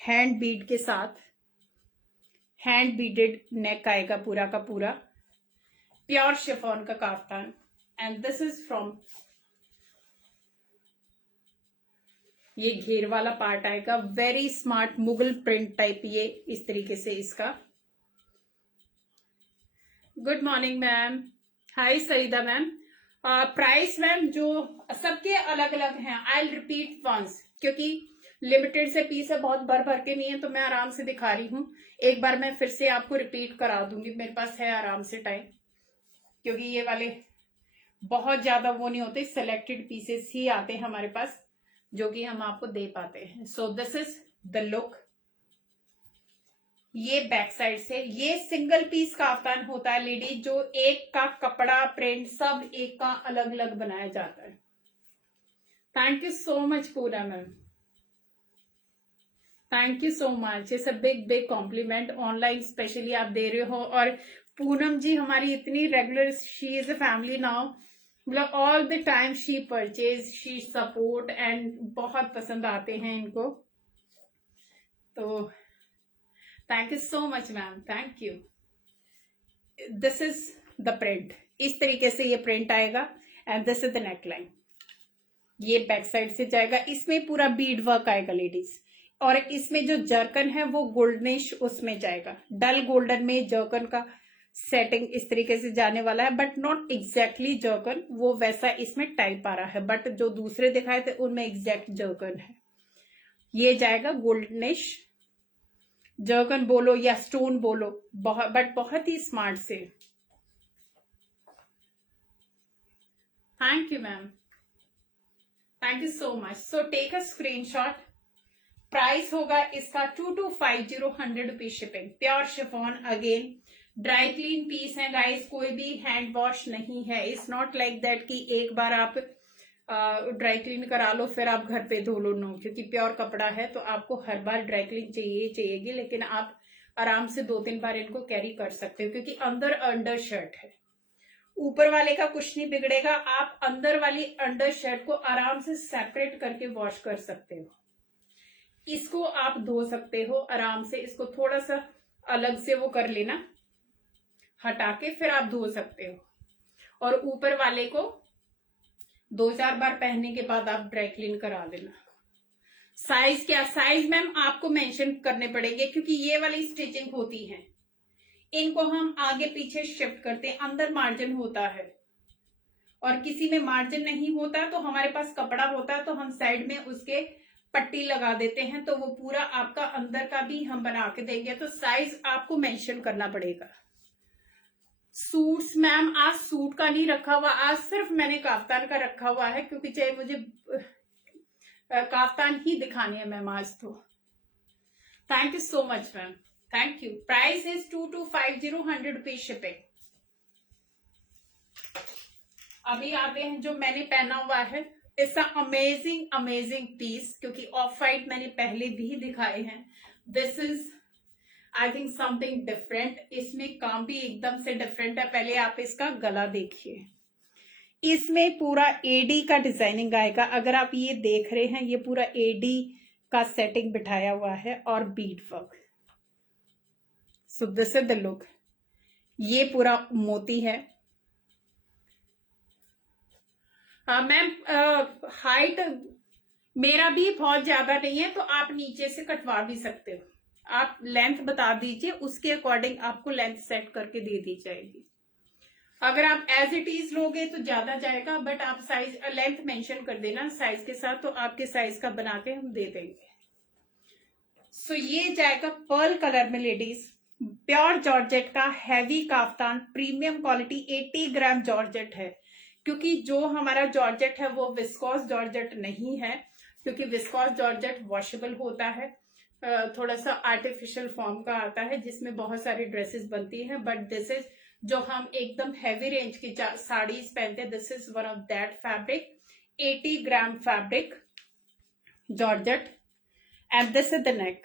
हैंड बीड के साथ, हैंड बीडेड नेक आएगा पूरा का पूरा, प्योर शिफॉन का kaftan. And this is from, ये घेर वाला पार्ट आएगा, very smart Mughal print type, ये इस तरीके से इसका। Good morning ma'am. Hi Sarita ma'am. Price ma'am जो सबके अलग अलग हैं, आई रिपीट वंस, क्योंकि लिमिटेड से पीस है, बहुत भर भर के नहीं है, तो मैं आराम से दिखा रही हूँ। एक बार मैं फिर से आपको रिपीट करा दूंगी, मेरे पास है आराम से टाइम, क्योंकि ये वाले बहुत ज्यादा वो नहीं होते, सिलेक्टेड पीसेस ही आते हैं हमारे पास जो कि हम आपको दे पाते हैं। सो दिस इज द लुक। ये बैक साइड से, ये सिंगल पीस काफ्तान होता है लेडी, जो एक का कपड़ा प्रिंट सब एक का अलग अलग बनाया जाता है। थैंक यू सो मच पूरा ma'am, thank you so much. It's a big big compliment, online specially आप दे रहे हो। और पूनम जी हमारी इतनी regular, she is a family now, मतलब all the time she purchase, she support and बहुत पसंद आते हैं इनको। तो thank you so much ma'am, thank you. This is the print, इस तरीके से ये प्रिंट आएगा and this is the neckline. ये बैक साइड से जाएगा, इसमें पूरा बीड वर्क आएगा लेडीज, और इसमें जो जर्कन है वो गोल्डनिश उसमें जाएगा, डल गोल्डन में जर्कन का सेटिंग इस तरीके से जाने वाला है, बट नॉट एग्जैक्टली जर्कन, वो वैसा इसमें टाइप आ रहा है, बट जो दूसरे दिखाए थे उनमें एग्जैक्ट जर्कन है। ये जाएगा गोल्डनिश, जर्कन बोलो या स्टोन बोलो, बट बहुत ही स्मार्ट से। Thank you ma'am, thank you so much. So take a screenshot. Price होगा इसका 2250, 100 rupees shipping, pure chiffon, again dry clean piece है गाइस, कोई भी हैंड वॉश नहीं है। इट्स नॉट लाइक दैट कि एक बार आप ड्राई क्लीन करा लो फिर आप घर पे धो लो, नो, क्योंकि प्योर कपड़ा है तो आपको हर बार ड्राई क्लीन चाहिएगी, लेकिन आप आराम से 2-3 बार इनको कैरी कर सकते हो, क्योंकि अंदर अंडर शर्ट है, ऊपर वाले का कुछ नहीं बिगड़ेगा। आप अंदर वाली अंडर शर्ट को आराम से सेपरेट करके वॉश कर सकते हो, इसको आप धो सकते हो आराम से, इसको थोड़ा सा अलग से वो कर लेना, हटा के फिर आप धो सकते हो, और ऊपर वाले को 2-4 बार पहनने के बाद आप ड्राई क्लीन करा लेना। साइज क्या, साइज मैम आपको मेंशन करने पड़ेंगे, क्योंकि ये वाली स्टिचिंग होती है, इनको हम आगे पीछे शिफ्ट करते हैं, अंदर मार्जिन होता है, और किसी में मार्जिन नहीं होता तो हमारे पास कपड़ा होता है तो हम साइड में उसके पट्टी लगा देते हैं, तो वो पूरा आपका अंदर का भी हम बना के देंगे, तो साइज आपको मेंशन करना पड़ेगा। सूट्स मैम आज सूट का नहीं रखा हुआ, आज सिर्फ मैंने काफ्तान का रखा हुआ है, क्योंकि चाहे मुझे काफ्तान ही दिखानी है मैम आज तो। Thank you so much ma'am, thank you. Price is 2250, 100 rupees shipping. अभी आते हैं जो मैंने पहना हुआ है, इट्स अमेजिंग अमेजिंग पीस, क्योंकि ऑफ वाइट मैंने पहले भी दिखाए हैं। This is I think something different, इसमें काम भी एकदम से डिफरेंट है। पहले आप इसका गला देखिए, इसमें पूरा एडी का डिजाइनिंग आएगा। अगर आप ये देख रहे हैं, ये पूरा एडी का सेटिंग बिठाया हुआ है और Beed work. So this is the look. ये पूरा मोती है। मैम हाइट मेरा भी बहुत ज्यादा नहीं है, तो आप नीचे से कटवा भी सकते हो। आप लेंथ बता दीजिए, उसके अकॉर्डिंग आपको लेंथ सेट करके दे दी जाएगी। अगर आप एज इट इज लोगे तो ज्यादा जाएगा, बट आप साइज लेंथ मेंशन कर देना साइज के साथ, तो आपके साइज का बना के हम दे देंगे। सो ये जाएगा पर्ल कलर में लेडीज, प्योर जॉर्जेट का heavy kaftan, premium quality, 80 gram georgette है। क्योंकि जो हमारा जॉर्जेट है वो विस्कोस जॉर्जेट नहीं है, क्योंकि विस्कोस जॉर्जेट वॉशेबल होता है, थोड़ा सा आर्टिफिशियल फॉर्म का आता है, जिसमें बहुत सारी ड्रेसेस बनती हैं। बट दिस इज जो हम एकदम हैवी रेंज की साड़ीज पहनते हैं, this is one of that fabric, 80 gram fabric georgette. And this is the neck,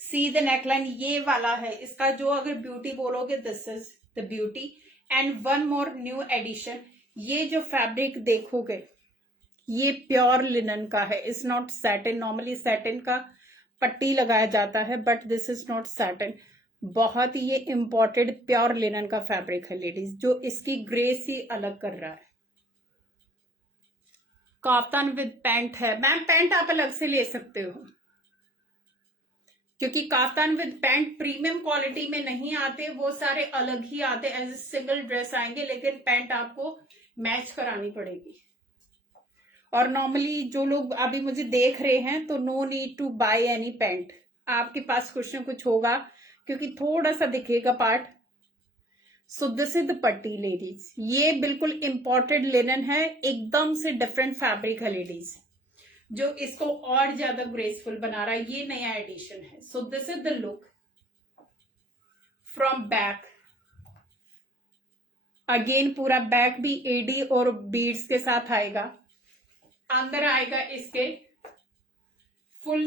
see the neckline ये वाला है इसका, जो अगर ब्यूटी बोलोगे this is the beauty. And one more new edition, ये जो फैब्रिक देखोगे ये प्योर लिनन का है, is not satin. Normally satin का पट्टी लगाया जाता है, but this is not satin. बहुत ही ये इम्पोर्टेड प्योर लिनन का फैब्रिक है लेडीज, जो इसकी ग्रेस ही अलग कर रहा है। काफ्तान विद पैंट है मैम, पैंट आप अलग से ले सकते हो, क्योंकि kaftan with pant premium quality में नहीं आते, वो सारे अलग ही आते, एज ए सिंगल ड्रेस आएंगे, लेकिन पैंट आपको मैच करानी पड़ेगी। और नॉर्मली जो लोग अभी मुझे देख रहे हैं, तो no need to buy any pant. आपके पास कुछ न कुछ होगा, क्योंकि थोड़ा सा दिखेगा part. So this is the पट्टी लेडीज, ये बिल्कुल इंपोर्टेड लिनन है, एकदम से डिफरेंट फैब्रिक है लेडीज, जो इसको और ज्यादा ग्रेसफुल बना रहा है। ये नया एडिशन है। So this is the look from back. Again पूरा बैक भी एडी और बीड्स के साथ आएगा। अंदर आएगा इसके फुल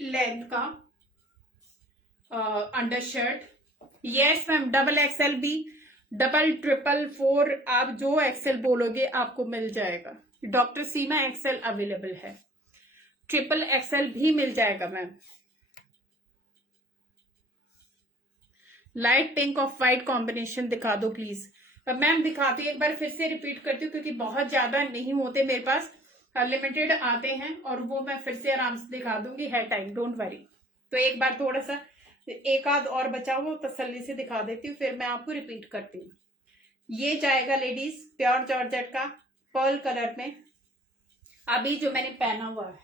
लेंथ का under shirt. Yes ma'am, double XL भी, डबल ट्रिपल फोर, आप जो एक्सएल बोलोगे आपको मिल जाएगा। डॉक्टर सीमा एक्सएल अवेलेबल है, ट्रिपल एक्सएल भी मिल जाएगा मैम। लाइट पिंक और व्हाइट कॉम्बिनेशन दिखा दो प्लीज। मैम दिखाती हूँ, एक बार फिर से रिपीट करती हूँ, क्योंकि बहुत ज्यादा नहीं होते मेरे पास, लिमिटेड आते हैं, और वो मैं फिर से आराम से दिखा दूंगी, है टाइम, डोंट वरी। तो एक बार थोड़ा सा एक आध और बचा हुआ तसल्ली से दिखा देती हूँ, फिर मैं आपको रिपीट करती हूँ। ये जाएगा लेडीज प्योर जॉर्जेट का, पर्ल कलर में। अभी जो मैंने पहना हुआ है,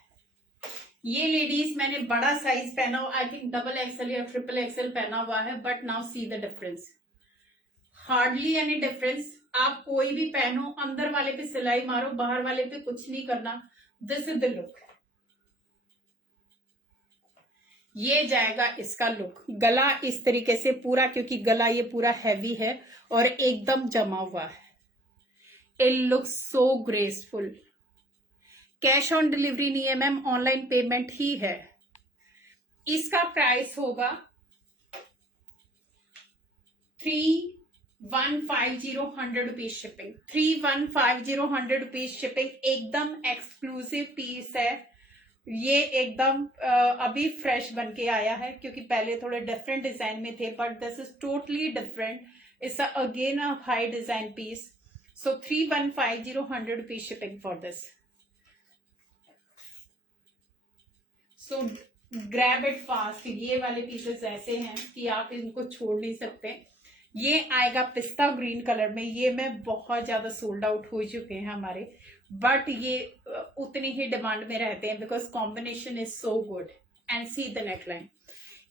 ये लेडीज मैंने बड़ा साइज पहना हुआ, आई थिंक डबल एक्सएल या ट्रिपल एक्सएल पहना हुआ है, but now see the difference, hardly any difference. आप कोई भी पहनो, अंदर वाले पे सिलाई मारो, बाहर वाले पे कुछ नहीं करना। दिस इज द लुक, ये जाएगा इसका लुक। गला इस तरीके से पूरा, क्योंकि गला ये पूरा हैवी है और एकदम जमा हुआ है। It looks so graceful. Cash on delivery नहीं है मैम, ऑनलाइन पेमेंट ही है। इसका प्राइस होगा 3150, 100 रुपीज शिपिंग। 3150, 100 rupees shipping. एकदम एक्सक्लूसिव पीस है ये, एकदम अभी फ्रेश बन के आया है, क्योंकि पहले थोड़े डिफरेंट डिजाइन में थे, but this is totally different. It's again a high design piece. So 3150, 100 rupees shipping for this. So grab it fast. ये वाले पीसेस ऐसे हैं कि आप इनको छोड़ नहीं सकते। ये आएगा पिस्ता ग्रीन कलर में। ये में बहुत ज्यादा सोल्ड आउट हो चुके हैं हमारे, बट ये उतनी ही डिमांड में रहते हैं, because combination is so good. And C the neckline,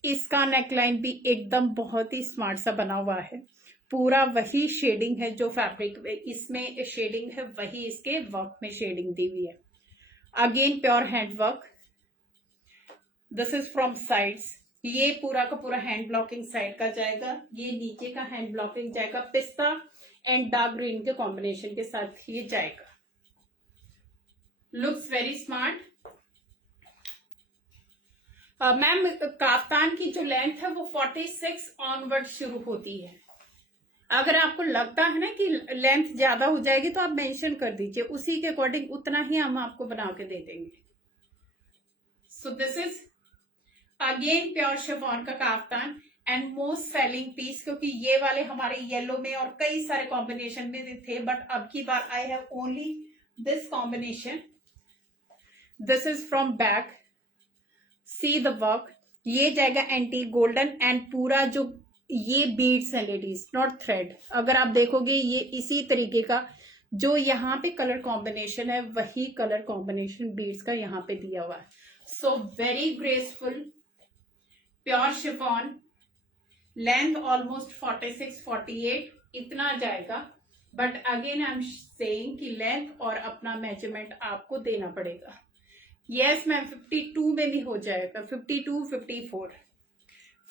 इसका नेकलाइन भी एकदम बहुत ही स्मार्ट सा बना हुआ है। पूरा वही शेडिंग है जो फैब्रिक इसमें शेडिंग है, वही इसके वर्क में शेडिंग दी हुई है। Again pure handwork, this is from sides, ये पूरा का पूरा हैंड ब्लॉकिंग साइड का जाएगा, ये नीचे का हैंड ब्लॉकिंग जाएगा, पिस्ता एंड डार्क ग्रीन के कॉम्बिनेशन के साथ ये जाएगा, looks very smart. Ma'am kaftan की जो लेंथ है वो 46 ऑनवर्ड शुरू होती है। अगर आपको लगता है ना कि लेंथ ज्यादा हो जाएगी तो आप मेंशन कर दीजिए, उसी के अकॉर्डिंग उतना ही हम आपको बना के दे देंगे। So this is again pure chiffon का kaftan and most selling piece, क्योंकि ये वाले हमारे येलो में और कई सारे कॉम्बिनेशन में थे, बट अब की बार I have only this combination. This is from back, see the work, ये जाएगा एंटी गोल्डन एंड पूरा जो ये बीड्स है लेडीज, नॉट थ्रेड। अगर आप देखोगे ये इसी तरीके का जो यहाँ पे कलर कॉम्बिनेशन है वही कलर कॉम्बिनेशन बीड्स का यहाँ पे दिया हुआ है। So very graceful pure chiffon, length almost 46-48 इतना जाएगा, but again I am saying कि लेंथ और अपना मेजरमेंट आपको देना पड़ेगा। यस मैम 52 में भी हो जाएगा, 52,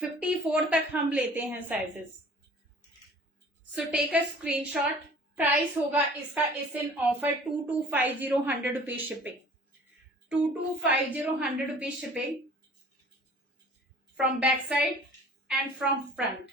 54 तक हम लेते हैं sizes. So take a screenshot. Price होगा इसका इस in offer 2250 100 rupees shipping, 2250 100 rupees shipping from back side and from front.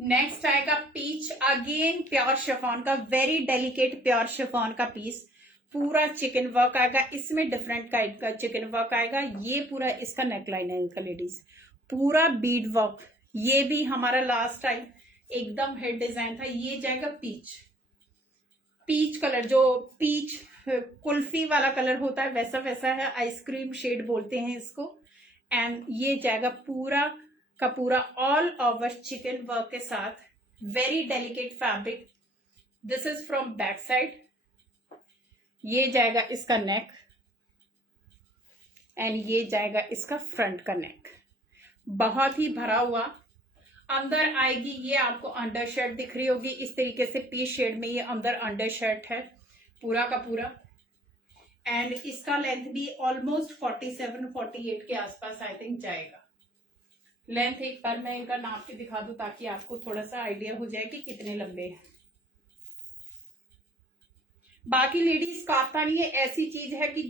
Next आएगा पीच, अगेन प्योर शिफॉन का वेरी डेलिकेट प्योर शिफॉन का पीस, पूरा चिकन वर्क आएगा, इसमें डिफरेंट काइंड का चिकन वर्क आएगा, ये पूरा इसका नेकलाइन है इनका लेडीज, पूरा बीड वर्क, ये भी हमारा लास्ट टाइम एकदम हेड डिजाइन था। ये जाएगा पीच, पीच कलर, जो पीच कुल्फी वाला कलर होता है वैसा वैसा है, आइसक्रीम शेड बोलते हैं इसको। एंड ये जाएगा पूरा का पूरा ऑल ओवर चिकन वर्क के साथ, very delicate fabric. This is from back side, ये जाएगा इसका नेक एंड ये जाएगा इसका फ्रंट का नेक, बहुत ही भरा हुआ। अंदर आएगी, ये आपको अंडर शर्ट दिख रही होगी इस तरीके से पीच शेड में, ये अंदर अंडर शर्ट है पूरा का पूरा। एंड इसका लेंथ भी ऑलमोस्ट 47-48 के आसपास आई थिंक जाएगा। लेंथ एक बार मैं इनका नाप के दिखा दूं ताकि आपको थोड़ा सा आइडिया हो जाए कि कितने लंबे हैं। बाकी लेडीज काफ्तान ये ऐसी चीज है कि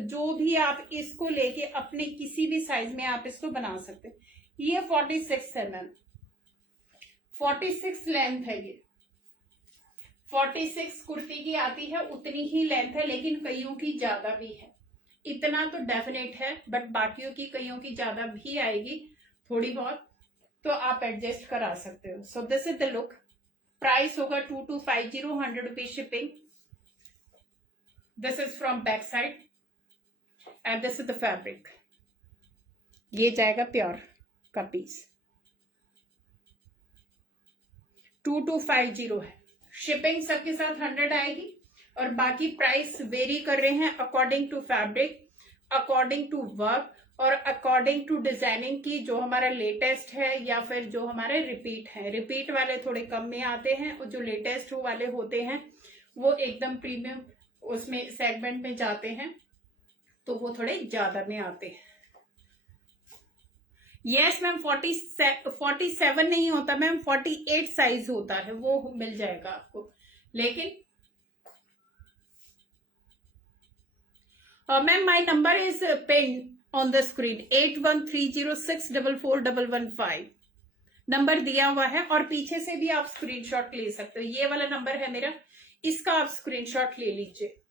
जो भी आप इसको लेके अपने किसी भी साइज में आप इसको बना सकते हैं। ये 46 mm, 46 लेंथ है, ये 46 कुर्ती की आती है उतनी ही लेंथ है, लेकिन कईयों की ज्यादा भी है, इतना तो डेफिनेट है, बट बाकियों की कईयों की ज्यादा भी आएगी थोड़ी बहुत, तो आप एडजस्ट करा सकते हो। सो this is the look. Price होगा 2250 100 rupees shipping. This is from back side and this is the fabric, ये जाएगा प्योर का पीस, 2250 है। शिपिंग सबके साथ 100 आएगी और बाकी प्राइस वेरी कर रहे हैं according to fabric, according to work और अकॉर्डिंग टू डिजाइनिंग की, जो हमारा लेटेस्ट है या फिर जो हमारे रिपीट है। रिपीट वाले थोड़े कम में आते हैं और जो लेटेस्ट वाले होते हैं वो एकदम प्रीमियम उसमें सेगमेंट में जाते हैं, तो वो थोड़े ज्यादा में आते हैं। यस मैम 47 नहीं होता मैम, 48 साइज होता है, वो मिल जाएगा आपको। लेकिन ma'am my number is pin on the screen, 8130644115 number दिया हुआ है, और पीछे से भी आप स्क्रीनशॉट ले सकते हो। ये वाला नंबर है मेरा, इसका आप स्क्रीनशॉट ले लीजिए।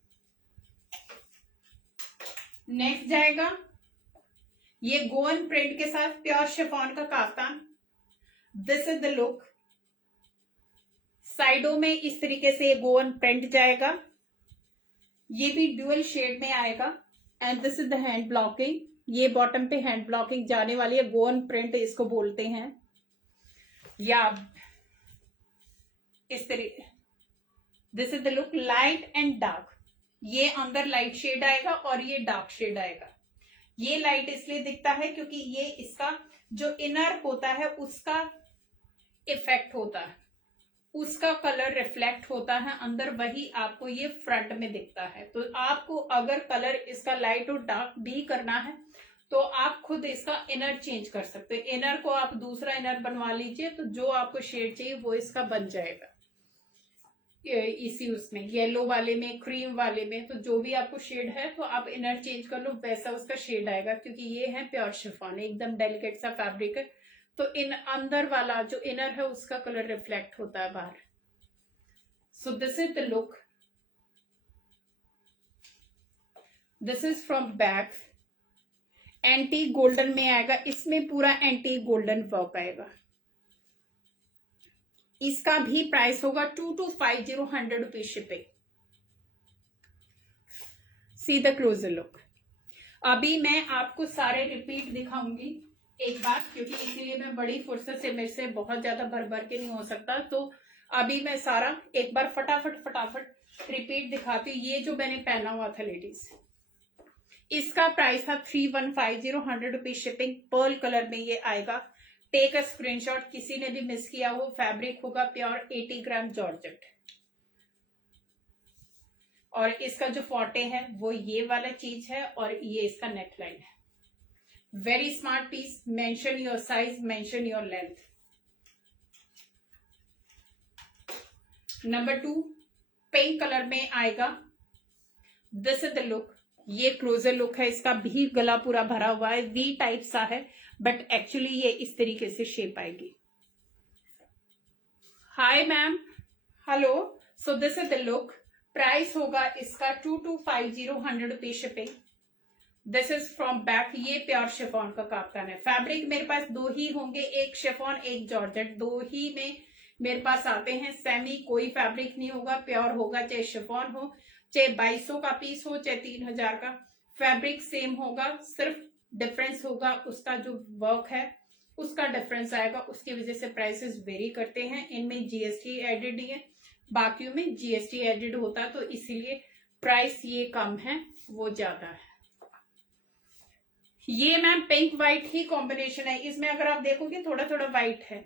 नेक्स्ट जाएगा ये गोवन प्रिंट के साथ प्योर शिफॉन का kaftan. This is the look. साइडों में इस तरीके से गोवन प्रिंट जाएगा, ये भी ड्यूअल शेड में आएगा। And this is the hand blocking, ये बॉटम पे हैंड ब्लॉकिंग जाने वाली है, गोवन प्रिंट इसको बोलते हैं, या इस तरीके। This is the look, light and dark, ये अंदर लाइट शेड आएगा और ये डार्क शेड आएगा। ये लाइट इसलिए दिखता है क्योंकि ये इसका जो इनर होता है उसका इफेक्ट होता है, उसका कलर रिफ्लेक्ट होता है अंदर, वही आपको ये फ्रंट में दिखता है। तो आपको अगर कलर इसका लाइट और डार्क भी करना है तो आप खुद इसका इनर चेंज कर सकते हैं। इनर को आप दूसरा इनर बनवा लीजिए, तो जो आपको शेड चाहिए वो इसका बन जाएगा इसी उसमें, येलो वाले में, क्रीम वाले में, तो जो भी आपको शेड है तो आप इनर चेंज कर लो, वैसा उसका शेड आएगा। क्योंकि ये है प्योर शिफॉन, एकदम डेलिकेट सा फैब्रिक है, तो इन अंदर वाला जो इनर है उसका कलर रिफ्लेक्ट होता है बाहर। सो this is the look, this is from back. Anti golden में आएगा, इसमें पूरा एंटी गोल्डन वर्क आएगा। इसका भी प्राइस होगा 2250, 100 rupees shipping. See the closure look. अभी मैं आपको सारे रिपीट दिखाऊंगी एक बार, क्योंकि इसीलिए मैं बड़ी फुर्सत से, मेरे से बहुत ज्यादा भर के नहीं हो सकता, तो अभी मैं सारा एक बार फटाफट रिपीट दिखाती हूँ। ये जो मैंने पहना हुआ था लेडीज, इसका प्राइस था 3150, 100 रुपीज शिपिंग। पर्ल कलर में ये आएगा। टेक अ स्क्रीनशॉट, किसी ने भी मिस किया हो। फैब्रिक होगा प्योर 80 ग्राम जॉर्जेट, और इसका जो फॉटे है वो ये वाला चीज है, और ये इसका नेकलाइन है। Very smart piece. Mention your size, mention your length. Number 2 pink colour में आएगा। This is the look. ये क्लोजर लुक है। इसका भी गला पूरा भरा हुआ है, वी टाइप सा है, बट एक्चुअली ये इस तरीके से शेप आएगी। Hi ma'am, hello. So this is the look. Price होगा इसका 2250, 100 rupees shipping. This is from back. ये प्योर शिफॉन का काफ्तान है। फैब्रिक मेरे पास दो ही होंगे, एक शिफॉन एक जॉर्जेट, दो ही में मेरे पास आते हैं। सेमी कोई फैब्रिक नहीं होगा, प्योर होगा, चाहे शिफॉन हो, चाहे 2200 का पीस हो, चाहे 3000 का। फैब्रिक सेम होगा, सिर्फ डिफरेंस होगा उसका जो वर्क है उसका डिफरेंस आएगा। उसकी वजह से प्राइसेस वेरी करते हैं। इनमें जीएसटी एडेड नहीं है, बाकियों में जीएसटी एडेड होता है, तो इसीलिए प्राइस ये कम है, वो ज्यादा है। ये मैम पिंक व्हाइट ही कॉम्बिनेशन है। इसमें अगर आप देखोगे थोड़ा थोड़ा व्हाइट है।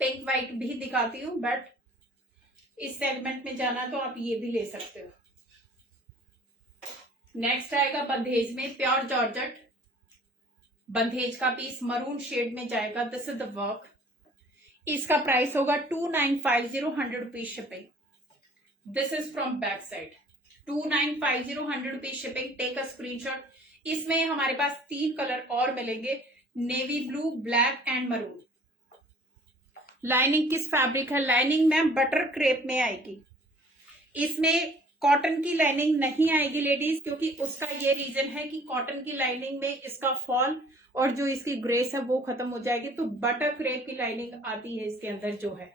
पिंक व्हाइट भी दिखाती हूँ, बट इस सेगमेंट में जाना तो आप ये भी ले सकते हो। नेक्स्ट आएगा बंधेज में, प्योर जॉर्जेट बंधेज का पीस, मरून शेड में जाएगा। This is the work. इसका प्राइस होगा 2950, 100 rupees shipping. This is from back side. 2950, 100 rupees shipping. Take a screenshot. इसमें हमारे पास 3 कलर और मिलेंगे, navy blue, black and maroon. Lining किस फैब्रिक है? लाइनिंग मैम बटर क्रेप में आएगी। इसमें कॉटन की लाइनिंग नहीं आएगी लेडीज, क्योंकि उसका ये रीजन है कि कॉटन की लाइनिंग में इसका फॉल और जो इसकी ग्रेस है वो खत्म हो जाएगी। तो बटर क्रेप की लाइनिंग आती है इसके अंदर। जो है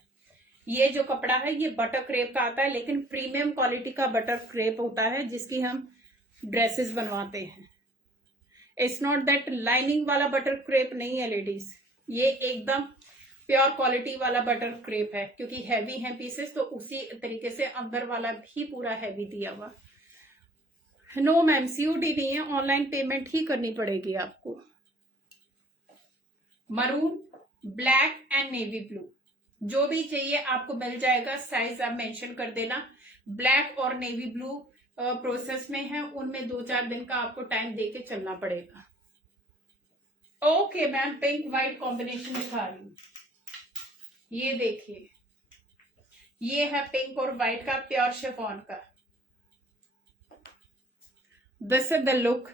ये जो कपड़ा है ये बटर क्रेप का आता है, लेकिन प्रीमियम क्वालिटी का बटर क्रेप होता है जिसकी हम ड्रेसेस बनवाते हैं। इट्स नॉट दैट लाइनिंग वाला बटर क्रेप नहीं है लेडीज, ये एकदम प्योर क्वालिटी वाला बटर क्रेप है, क्योंकि हैवी है पीसेस, तो उसी तरीके से अंदर वाला भी पूरा हैवी दिया हुआ। नो मैम, सीओडी नहीं है, ऑनलाइन पेमेंट ही करनी पड़ेगी आपको। Maroon, black and navy blue, जो भी चाहिए आपको मिल जाएगा। साइज आप मेंशन कर देना। ब्लैक और नेवी ब्लू प्रोसेस में है, उनमें 2-4 दिन का आपको टाइम देके चलना पड़ेगा। Okay ma'am, pink white combination दिखा रही हूँ। ये देखिए, ये है पिंक और व्हाइट का प्योर शिफॉन का। This is the look.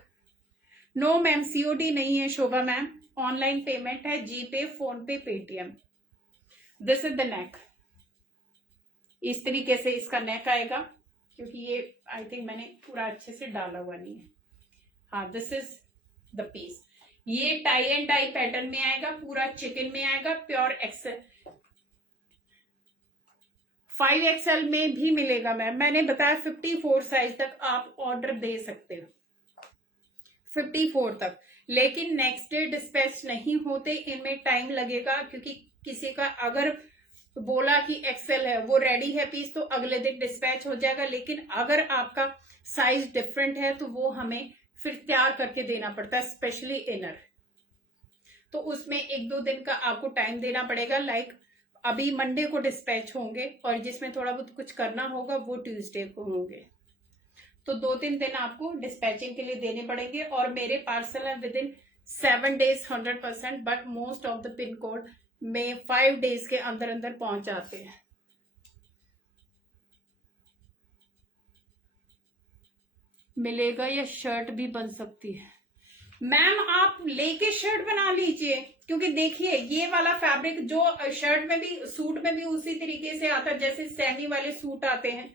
No ma'am, COD नहीं है शोभा मैम, ऑनलाइन पेमेंट है, GPay, phone pay, Paytm. This is the neck. इस तरीके से इसका नेक आएगा, क्योंकि ये आई थिंक मैंने पूरा अच्छे से डाला हुआ नहीं है। हाँ, दिस इज द पीस। ये टाई एंड डाई पैटर्न में आएगा, पूरा चिकन में आएगा, प्योर एक्सेल। 5XL में भी मिलेगा मैम, मैंने बताया 54 साइज तक आप ऑर्डर दे सकते हो, 54 तक। लेकिन नेक्स्ट डे डिस्पैच नहीं होते, इनमें टाइम लगेगा, क्योंकि किसी का अगर बोला कि एक्सेल है, वो रेडी है पीस, तो अगले दिन डिस्पैच हो जाएगा। लेकिन अगर आपका साइज डिफरेंट है तो वो हमें फिर तैयार करके देना पड़ता है, स्पेशली इनर, तो उसमें 1-2 दिन का आपको टाइम देना पड़ेगा। लाइक अभी मंडे को डिस्पैच होंगे और जिसमें थोड़ा बहुत कुछ करना होगा वो ट्यूसडे को होंगे। तो 2-3 दिन आपको डिस्पैचिंग के लिए देने पड़ेंगे और मेरे पार्सल है with in 7 days 100%, but most of the pin code में 5 days के अंदर अंदर पहुंच जाते हैं। मिलेगा या शर्ट भी बन सकती है? मैम आप लेके शर्ट बना लीजिए, क्योंकि देखिए ये वाला फैब्रिक जो शर्ट में भी सूट में भी उसी तरीके से आता है जैसे सेमी वाले सूट आते हैं।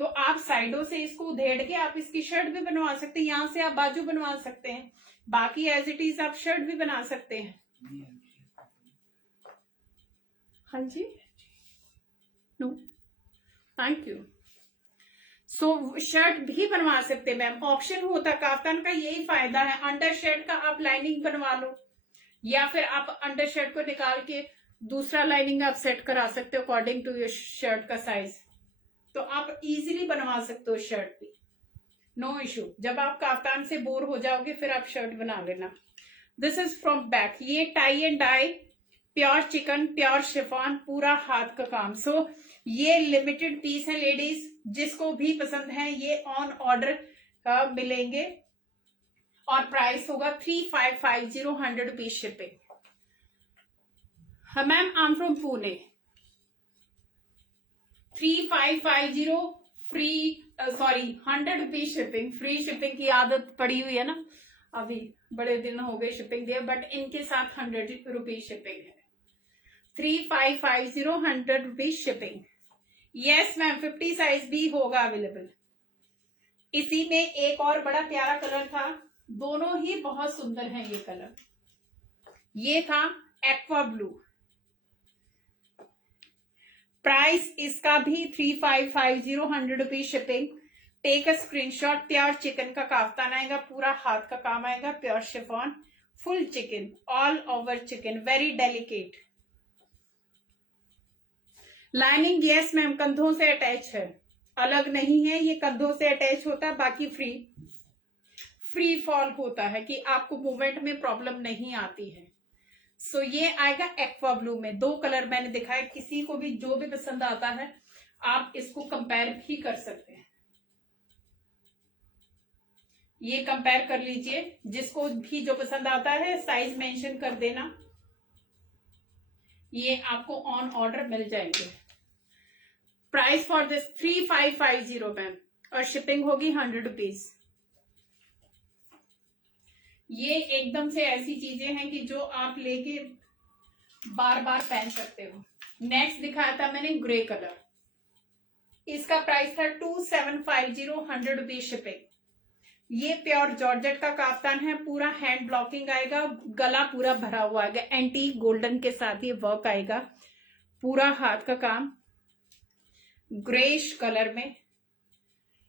तो आप साइडों से इसको उधेड़ के आप इसकी शर्ट भी बनवा सकते हैं, यहां से आप बाजू बनवा सकते हैं, बाकी एज इट इज आप शर्ट भी बना सकते हैं। हाँ जी, no thank you. So shirt भी बनवा सकते हैं मैम, ऑप्शन होता है काफ्तान का, यही फायदा है। अंडर शर्ट का आप लाइनिंग बनवा लो या फिर आप अंडर शर्ट को निकाल के दूसरा लाइनिंग आप सेट करा सकते हो अकॉर्डिंग टू योर शर्ट का साइज। तो आप इजीली बनवा सकते हो शर्ट भी, नो इशू। जब आप काफ्तान से बोर हो जाओगे फिर आप शर्ट बना लेना। दिस इज फ्रॉम बैक, ये tie and dye, pure chikan, pure chiffon, पूरा हाथ का काम। सो ये लिमिटेड पीस है लेडीज, जिसको भी पसंद है ये ऑन ऑर्डर मिलेंगे और प्राइस होगा 3550, 100 रुपीज शिपिंग। हाँ ma'am, I am from Pune. 3550 free, sorry 100 rupees shipping. Free shipping की आदत पड़ी हुई है ना, अभी बड़े दिन हो गए शिपिंग दिए, बट इनके साथ 100 रुपीज शिपिंग है। 3550, 100 rupees shipping. Yes ma'am, 50 size भी होगा अवेलेबल। इसी में एक और बड़ा प्यारा कलर था, दोनों ही बहुत सुंदर हैं ये कलर। ये था एक्वा ब्लू, प्राइस इसका भी 3550, 100 rupees shipping. Take a screenshot. Pure chikan का काफ्तान आएगा, पूरा हाथ का काम आएगा, pure chiffon, full chikan, all over chikan, very delicate. Lining yes ma'am कंधों से अटैच है, अलग नहीं है, ये कंधों से अटैच होता है, बाकी फ्री फॉल होता है कि आपको मूवमेंट में प्रॉब्लम नहीं आती है। सो ये आएगा एक्वा ब्लू में। 2 कलर मैंने दिखाया, किसी को भी जो भी पसंद आता है आप इसको कंपेयर भी कर सकते हैं। ये कंपेयर कर लीजिए, जिसको भी जो पसंद आता है साइज मेंशन कर देना, ये आपको ऑन ऑर्डर मिल जाएंगे। प्राइस फॉर दिस 3550 मैम, और शिपिंग होगी 100 रुपीज। ये एकदम से ऐसी चीजें हैं कि जो आप लेके बार बार पहन सकते हो। नेक्स्ट दिखाया था मैंने ग्रे कलर, इसका प्राइस था 2750, 100 रुपीज शिपिंग। ये प्योर जॉर्जेट का काफ्तान है, पूरा हैंड ब्लॉकिंग आएगा, गला पूरा भरा हुआ आएगा, एंटी गोल्डन के साथ ये वर्क आएगा, पूरा हाथ का काम, ग्रेश कलर में।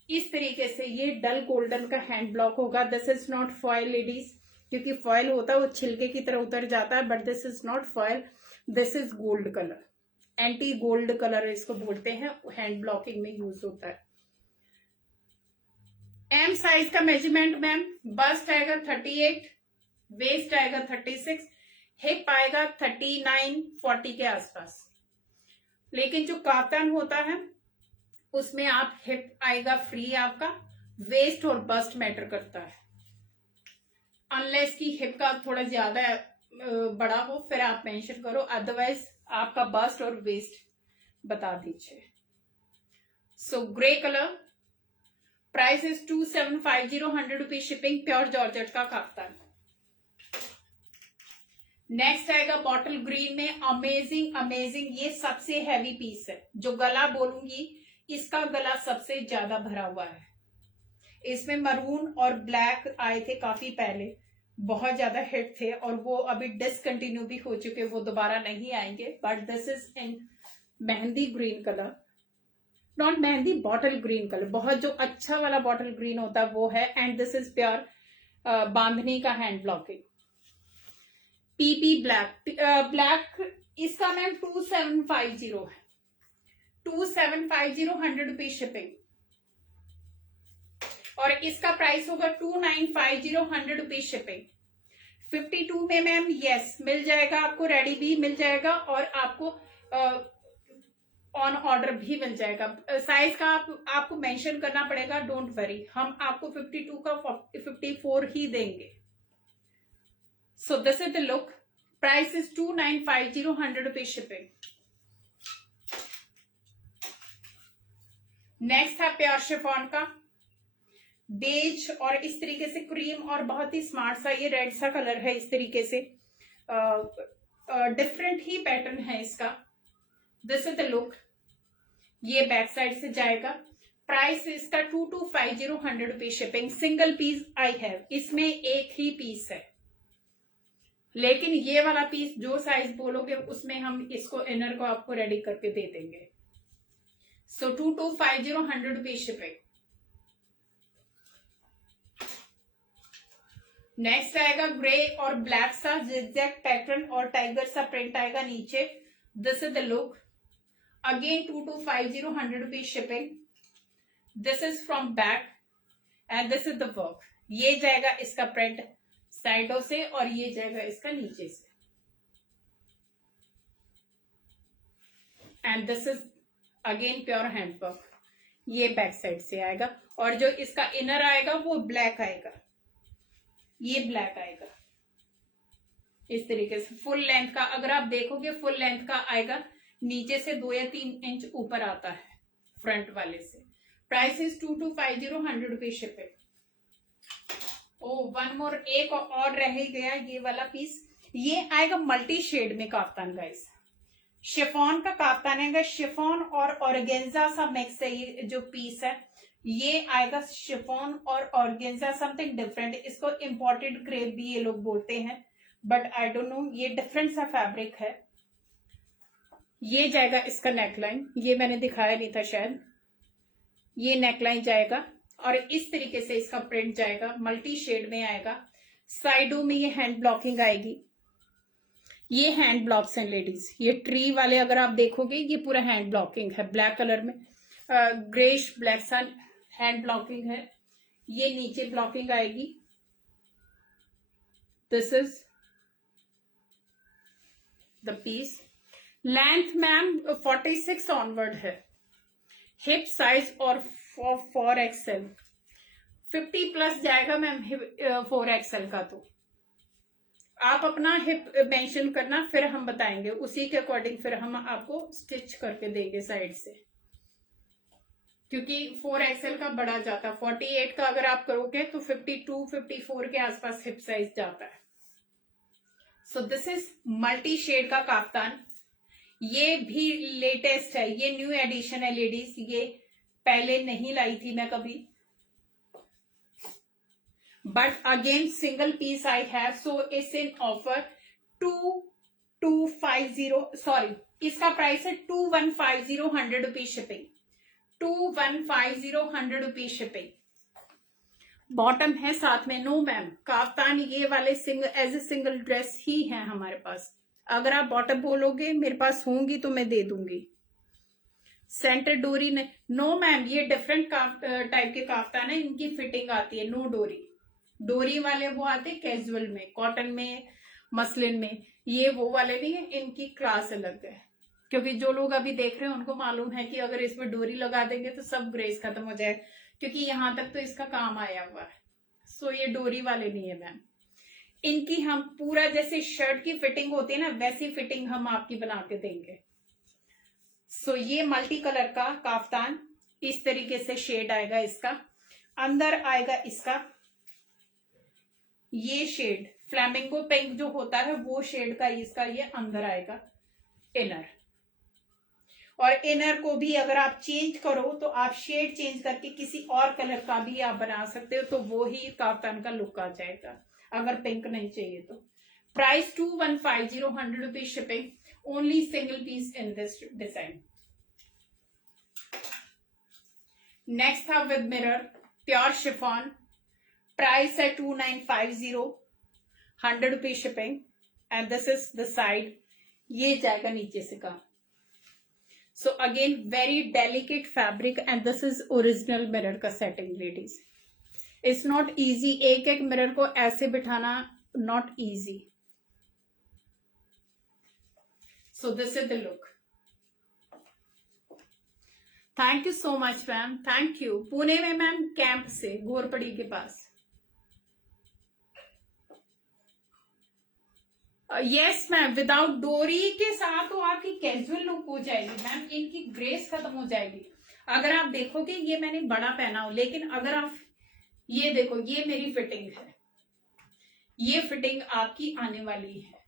इस तरीके से ये डल गोल्डन का हैंड ब्लॉक होगा। This is not foil ladies, क्योंकि फॉयल होता है वो छिलके की तरह उतर जाता है, but this is not foil, this is gold colour, anti gold colour इसको बोलते हैं, हैंड ब्लॉकिंग में यूज होता है। एम साइज का मेजरमेंट मैम, बस्ट आएगा 38, वेस्ट आएगा 36, हिप आएगा 39, 40 के आसपास। लेकिन जो काफ्तान होता है उसमें आप हिप आएगा फ्री आपका, वेस्ट और बस्ट मैटर करता है, अनलेस की हिप का थोड़ा ज्यादा बड़ा हो फिर आप मेंशन करो, अदरवाइज आपका बस्ट और वेस्ट बता दीजिए। So grey colour, price is 2750, 100 rupees shipping, pure georgette का काफ्तान। नेक्स्ट आएगा बॉटल ग्रीन में, अमेजिंग अमेजिंग, ये सबसे हैवी पीस है। जो गला बोलूंगी इसका गला सबसे ज्यादा भरा हुआ है। इसमें मरून और ब्लैक आए थे काफी पहले, बहुत ज्यादा हिट थे और वो अभी डिसकंटिन्यू भी हो चुके, वो दोबारा नहीं आएंगे। But this is in mehndi green colour, not mehndi, bottle green colour, बहुत जो अच्छा वाला बॉटल ग्रीन होता है वो है। एंड दिस इज प्योर बांधनी का hand blocking, PP black, black इसका मैम 2750 है, 2750, 100 रुपीज शिपिंग। और इसका प्राइस होगा 2950, 100 रुपीज शिपिंग। 52 में मैम यस मिल जाएगा आपको, रेडी भी मिल जाएगा और आपको ऑन ऑर्डर भी मिल जाएगा। साइज का आपको मेंशन करना पड़ेगा, डोंट वरी, हम आपको 52 का 54 ही देंगे। So this is the look, price is 2950, 100 rupees shipping. Next है प्योर शिफॉन का बेज और इस तरीके से क्रीम और बहुत ही स्मार्ट सा ये रेड सा कलर है, इस तरीके से डिफरेंट ही पैटर्न है इसका। दिस इज द लुक, ये बैक साइड से जाएगा। प्राइस इसका 2250, 100 rupees shipping. Single piece I have, इसमें एक ही पीस है, लेकिन ये वाला पीस जो साइज बोलोगे उसमें हम इसको इनर को आपको रेडी करके दे देंगे। सो 2250, 100 रुपीज शिपिंग। नेक्स्ट आएगा ग्रे और ब्लैक सा जिगजैग पैटर्न और टाइगर सा प्रिंट आएगा नीचे। This is the look, again 2250, 100 rupees shipping. This is from back and this is the work. ये जाएगा इसका प्रिंट साइडों से और ये जाएगा इसका नीचे से, and this is again pure handwork. ये बैक साइड से आएगा और जो इसका इनर आएगा वो ब्लैक आएगा, ये ब्लैक आएगा इस तरीके से। फुल लेंथ का अगर आप देखोगे फुल लेंथ का आएगा, नीचे से 2 या 3 इंच ऊपर आता है फ्रंट वाले से। Price is 2250, 100 rupees shipping. Oh one more, एक और रह ही गया ये वाला पीस। ये आएगा मल्टी शेड में काफ्तान गाइस, शिफॉन का काफ्तान आएगा। शिफॉन और ऑर्गेन्जा सा मिक्स है ये जो पीस है, ये आएगा शिफॉन और ऑर्गेन्जा, समथिंग डिफरेंट। इसको इम्पोर्टेड क्रेप भी ये लोग बोलते हैं, बट आई डोंट नो, ये डिफरेंट सा फैब्रिक है। ये जाएगा इसका नेकलाइन, ये मैंने दिखाया नहीं था शायद। ये नेकलाइन जाएगा और इस तरीके से इसका प्रिंट जाएगा, मल्टी शेड में आएगा। साइडों में ये हैंड ब्लॉकिंग आएगी, ये हैंड ब्लॉक्स हैं लेडीज। ये ट्री वाले अगर आप देखोगे ये पूरा हैंड ब्लॉकिंग है, ब्लैक कलर में ग्रेश ब्लैक सा हैंड ब्लॉकिंग है। ये नीचे ब्लॉकिंग आएगी। This is the piece. Length ma'am 46 onward है। हिप साइज और 4XL 50 प्लस जाएगा मैम 4XL का। तो आप अपना हिप मेंशन करना, फिर हम बताएंगे उसी के अकॉर्डिंग, फिर हम आपको स्टिच करके देंगे साइड से, क्योंकि 4XL का बड़ा जाता है। 48 का अगर आप करोगे तो 52, 54 के आसपास हिप साइज जाता है। So this is multi shade का काफ्तान। ये भी लेटेस्ट है, ये न्यू एडिशन है लेडीज, ये पहले नहीं लाई थी मैं कभी, but again single piece I have, so it's in offer 2250, sorry इसका प्राइस है 2150, 100 rupees shipping. 2150, 100 rupees shipping. Bottom है साथ में। नो मैम, काफ्तान ये वाले single as a single dress ही है हमारे पास। अगर आप बॉटम बोलोगे मेरे पास होंगी तो मैं दे दूंगी। सेंटर डोरी ने, नो मैम, ये डिफरेंट टाइप के काफ्तान है, इनकी फिटिंग आती है, नो डोरी। डोरी वाले वो आते हैं कैजुअल में, कॉटन में, मसलिन में, ये वो वाले नहीं है, इनकी क्लास अलग है। क्योंकि जो लोग अभी देख रहे हैं उनको मालूम है कि अगर इसमें डोरी लगा देंगे तो सब ग्रेस खत्म हो जाए, क्योंकि यहां तक तो इसका काम आया हुआ है। सो ये डोरी वाले नहीं है मैम, इनकी हम पूरा जैसे शर्ट की फिटिंग होती है ना, वैसी फिटिंग हम आपकी बना के देंगे। सो ये मल्टी कलर का काफ्तान, इस तरीके से शेड आएगा इसका। अंदर आएगा इसका ये शेड, फ्लैमिंगो पिंक जो होता है वो शेड का इसका ये अंदर आएगा इनर। और इनर को भी अगर आप चेंज करो तो आप शेड चेंज करके किसी और कलर का भी आप बना सकते हो, तो वो ही काफ्तान का लुक आ जाएगा, अगर पिंक नहीं चाहिए तो। Price 2150, 100 rupees shipping. Only single piece in this design. Next था with mirror, pure chiffon. Price है 2950, 100 rupees shipping. And this is the side, ये जाएगा नीचे से काम। So again very delicate fabric and this is original mirror का setting ladies. It's not easy, एक एक मिरर को ऐसे बिठाना not easy. So this is the look. Thank you so much ma'am, thank you. Pune में मैम, कैंप से, घोरपड़ी के पास। Yes ma'am, without डोरी के साथ तो आपकी कैजुअल लुक हो जाएगी मैम, इनकी ग्रेस खत्म हो जाएगी। अगर आप देखोगे ये मैंने बड़ा पहना हो, लेकिन अगर आप ये देखो, ये मेरी फिटिंग है, ये फिटिंग आपकी आने वाली है।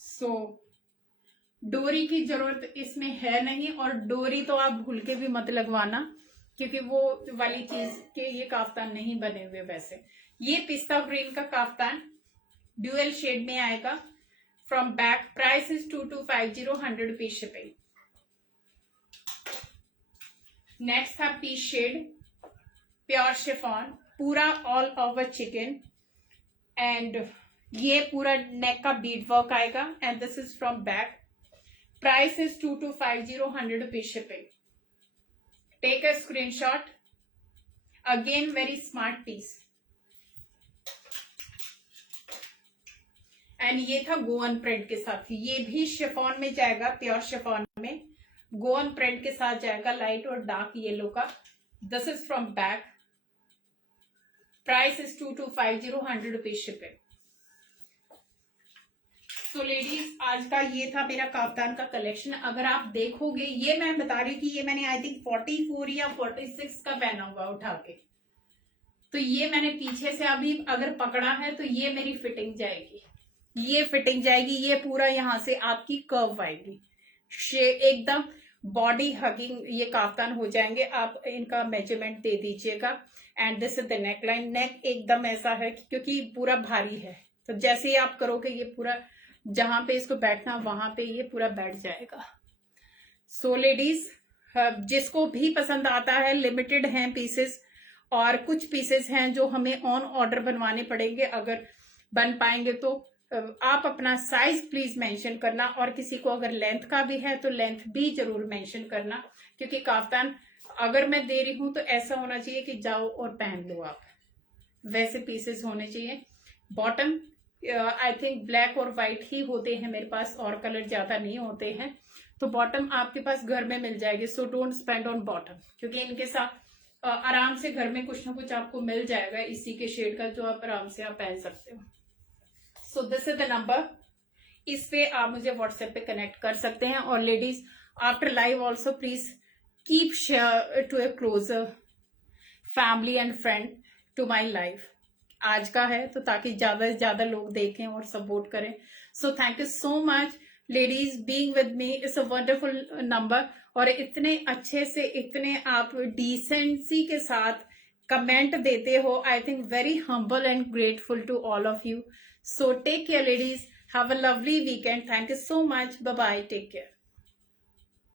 सो डोरी की जरूरत इसमें है नहीं, और डोरी तो आप भूल के भी मत लगवाना, क्योंकि वो वाली चीज के ये काफ्तान नहीं बने हुए। वैसे ये पिस्ता ग्रीन का काफ्तान ड्यूअल शेड में आएगा from back. Price is 2250, 100 rupees shipping. Next है पीच शेड, प्योर शिफॉन, पूरा ऑल ओवर चिकन, एंड ये पूरा नेक का बीड वर्क आएगा, and this is from back. Price is 2250, 100 rupees shipping. Take a screenshot. Again very smart piece. And ये था Goan print के साथ, ये भी शिफॉन में जाएगा, प्योर शिफॉन में गोवन प्रिंट के साथ जाएगा, लाइट और डार्क येलो का। This is from back. Price is 2250, 100 rupees shipping. तो लेडीज, आज का ये था मेरा काफ्तान का कलेक्शन। अगर आप देखोगे, ये मैं बता रही हूँ कि ये मैंने आई थिंक 44 या 46 का पहना हुआ उठा के, तो ये मैंने पीछे से अभी अगर पकड़ा है तो ये मेरी फिटिंग जाएगी, ये फिटिंग जाएगी, ये पूरा यहां से आपकी कर्व आएगी, एकदम बॉडी हगिंग ये काफ्तान हो जाएंगे। आप इनका मेजरमेंट दे दीजिएगा। And this is the neck line. Neck एकदम ऐसा है क्योंकि पूरा भारी है, तो जैसे ही आप करोगे ये पूरा जहां पे इसको बैठना वहां पे ये पूरा बैठ जाएगा। सो लेडीज, जिसको भी पसंद आता है, लिमिटेड हैं पीसेस, और कुछ पीसेस हैं जो हमें ऑन ऑर्डर बनवाने पड़ेंगे। अगर बन पाएंगे तो आप अपना साइज प्लीज मेंशन करना, और किसी को अगर लेंथ का भी है तो लेंथ भी जरूर मेंशन करना, क्योंकि काफ्तान अगर मैं दे रही हूं तो ऐसा होना चाहिए कि जाओ और पहन लो आप, वैसे पीसेस होने चाहिए। बॉटम आई थिंक ब्लैक और व्हाइट ही होते हैं मेरे पास, और कलर ज्यादा नहीं होते हैं, तो बॉटम आपके पास घर में मिल जाएगी। So don't spend on bottom, क्योंकि इनके साथ आराम से घर में कुछ ना कुछ आपको मिल जाएगा इसी के शेड का, जो आप आराम से आप पहन सकते हो। सो दिस इज द नंबर, इस पे आप मुझे व्हाट्सएप पे कनेक्ट कर सकते हैं। और ladies, after live also please keep share to a closer family and friend to my life. आज का है तो ताकि ज्यादा से ज्यादा लोग देखें और सपोर्ट करें। So thank you so much ladies, being with me is a wonderful number. और इतने अच्छे से, इतने आप डिसेंसी के साथ कमेंट देते हो, I think very humble and grateful to all of you. So take care ladies, have a lovely weekend. Thank you so much, bye bye, take care.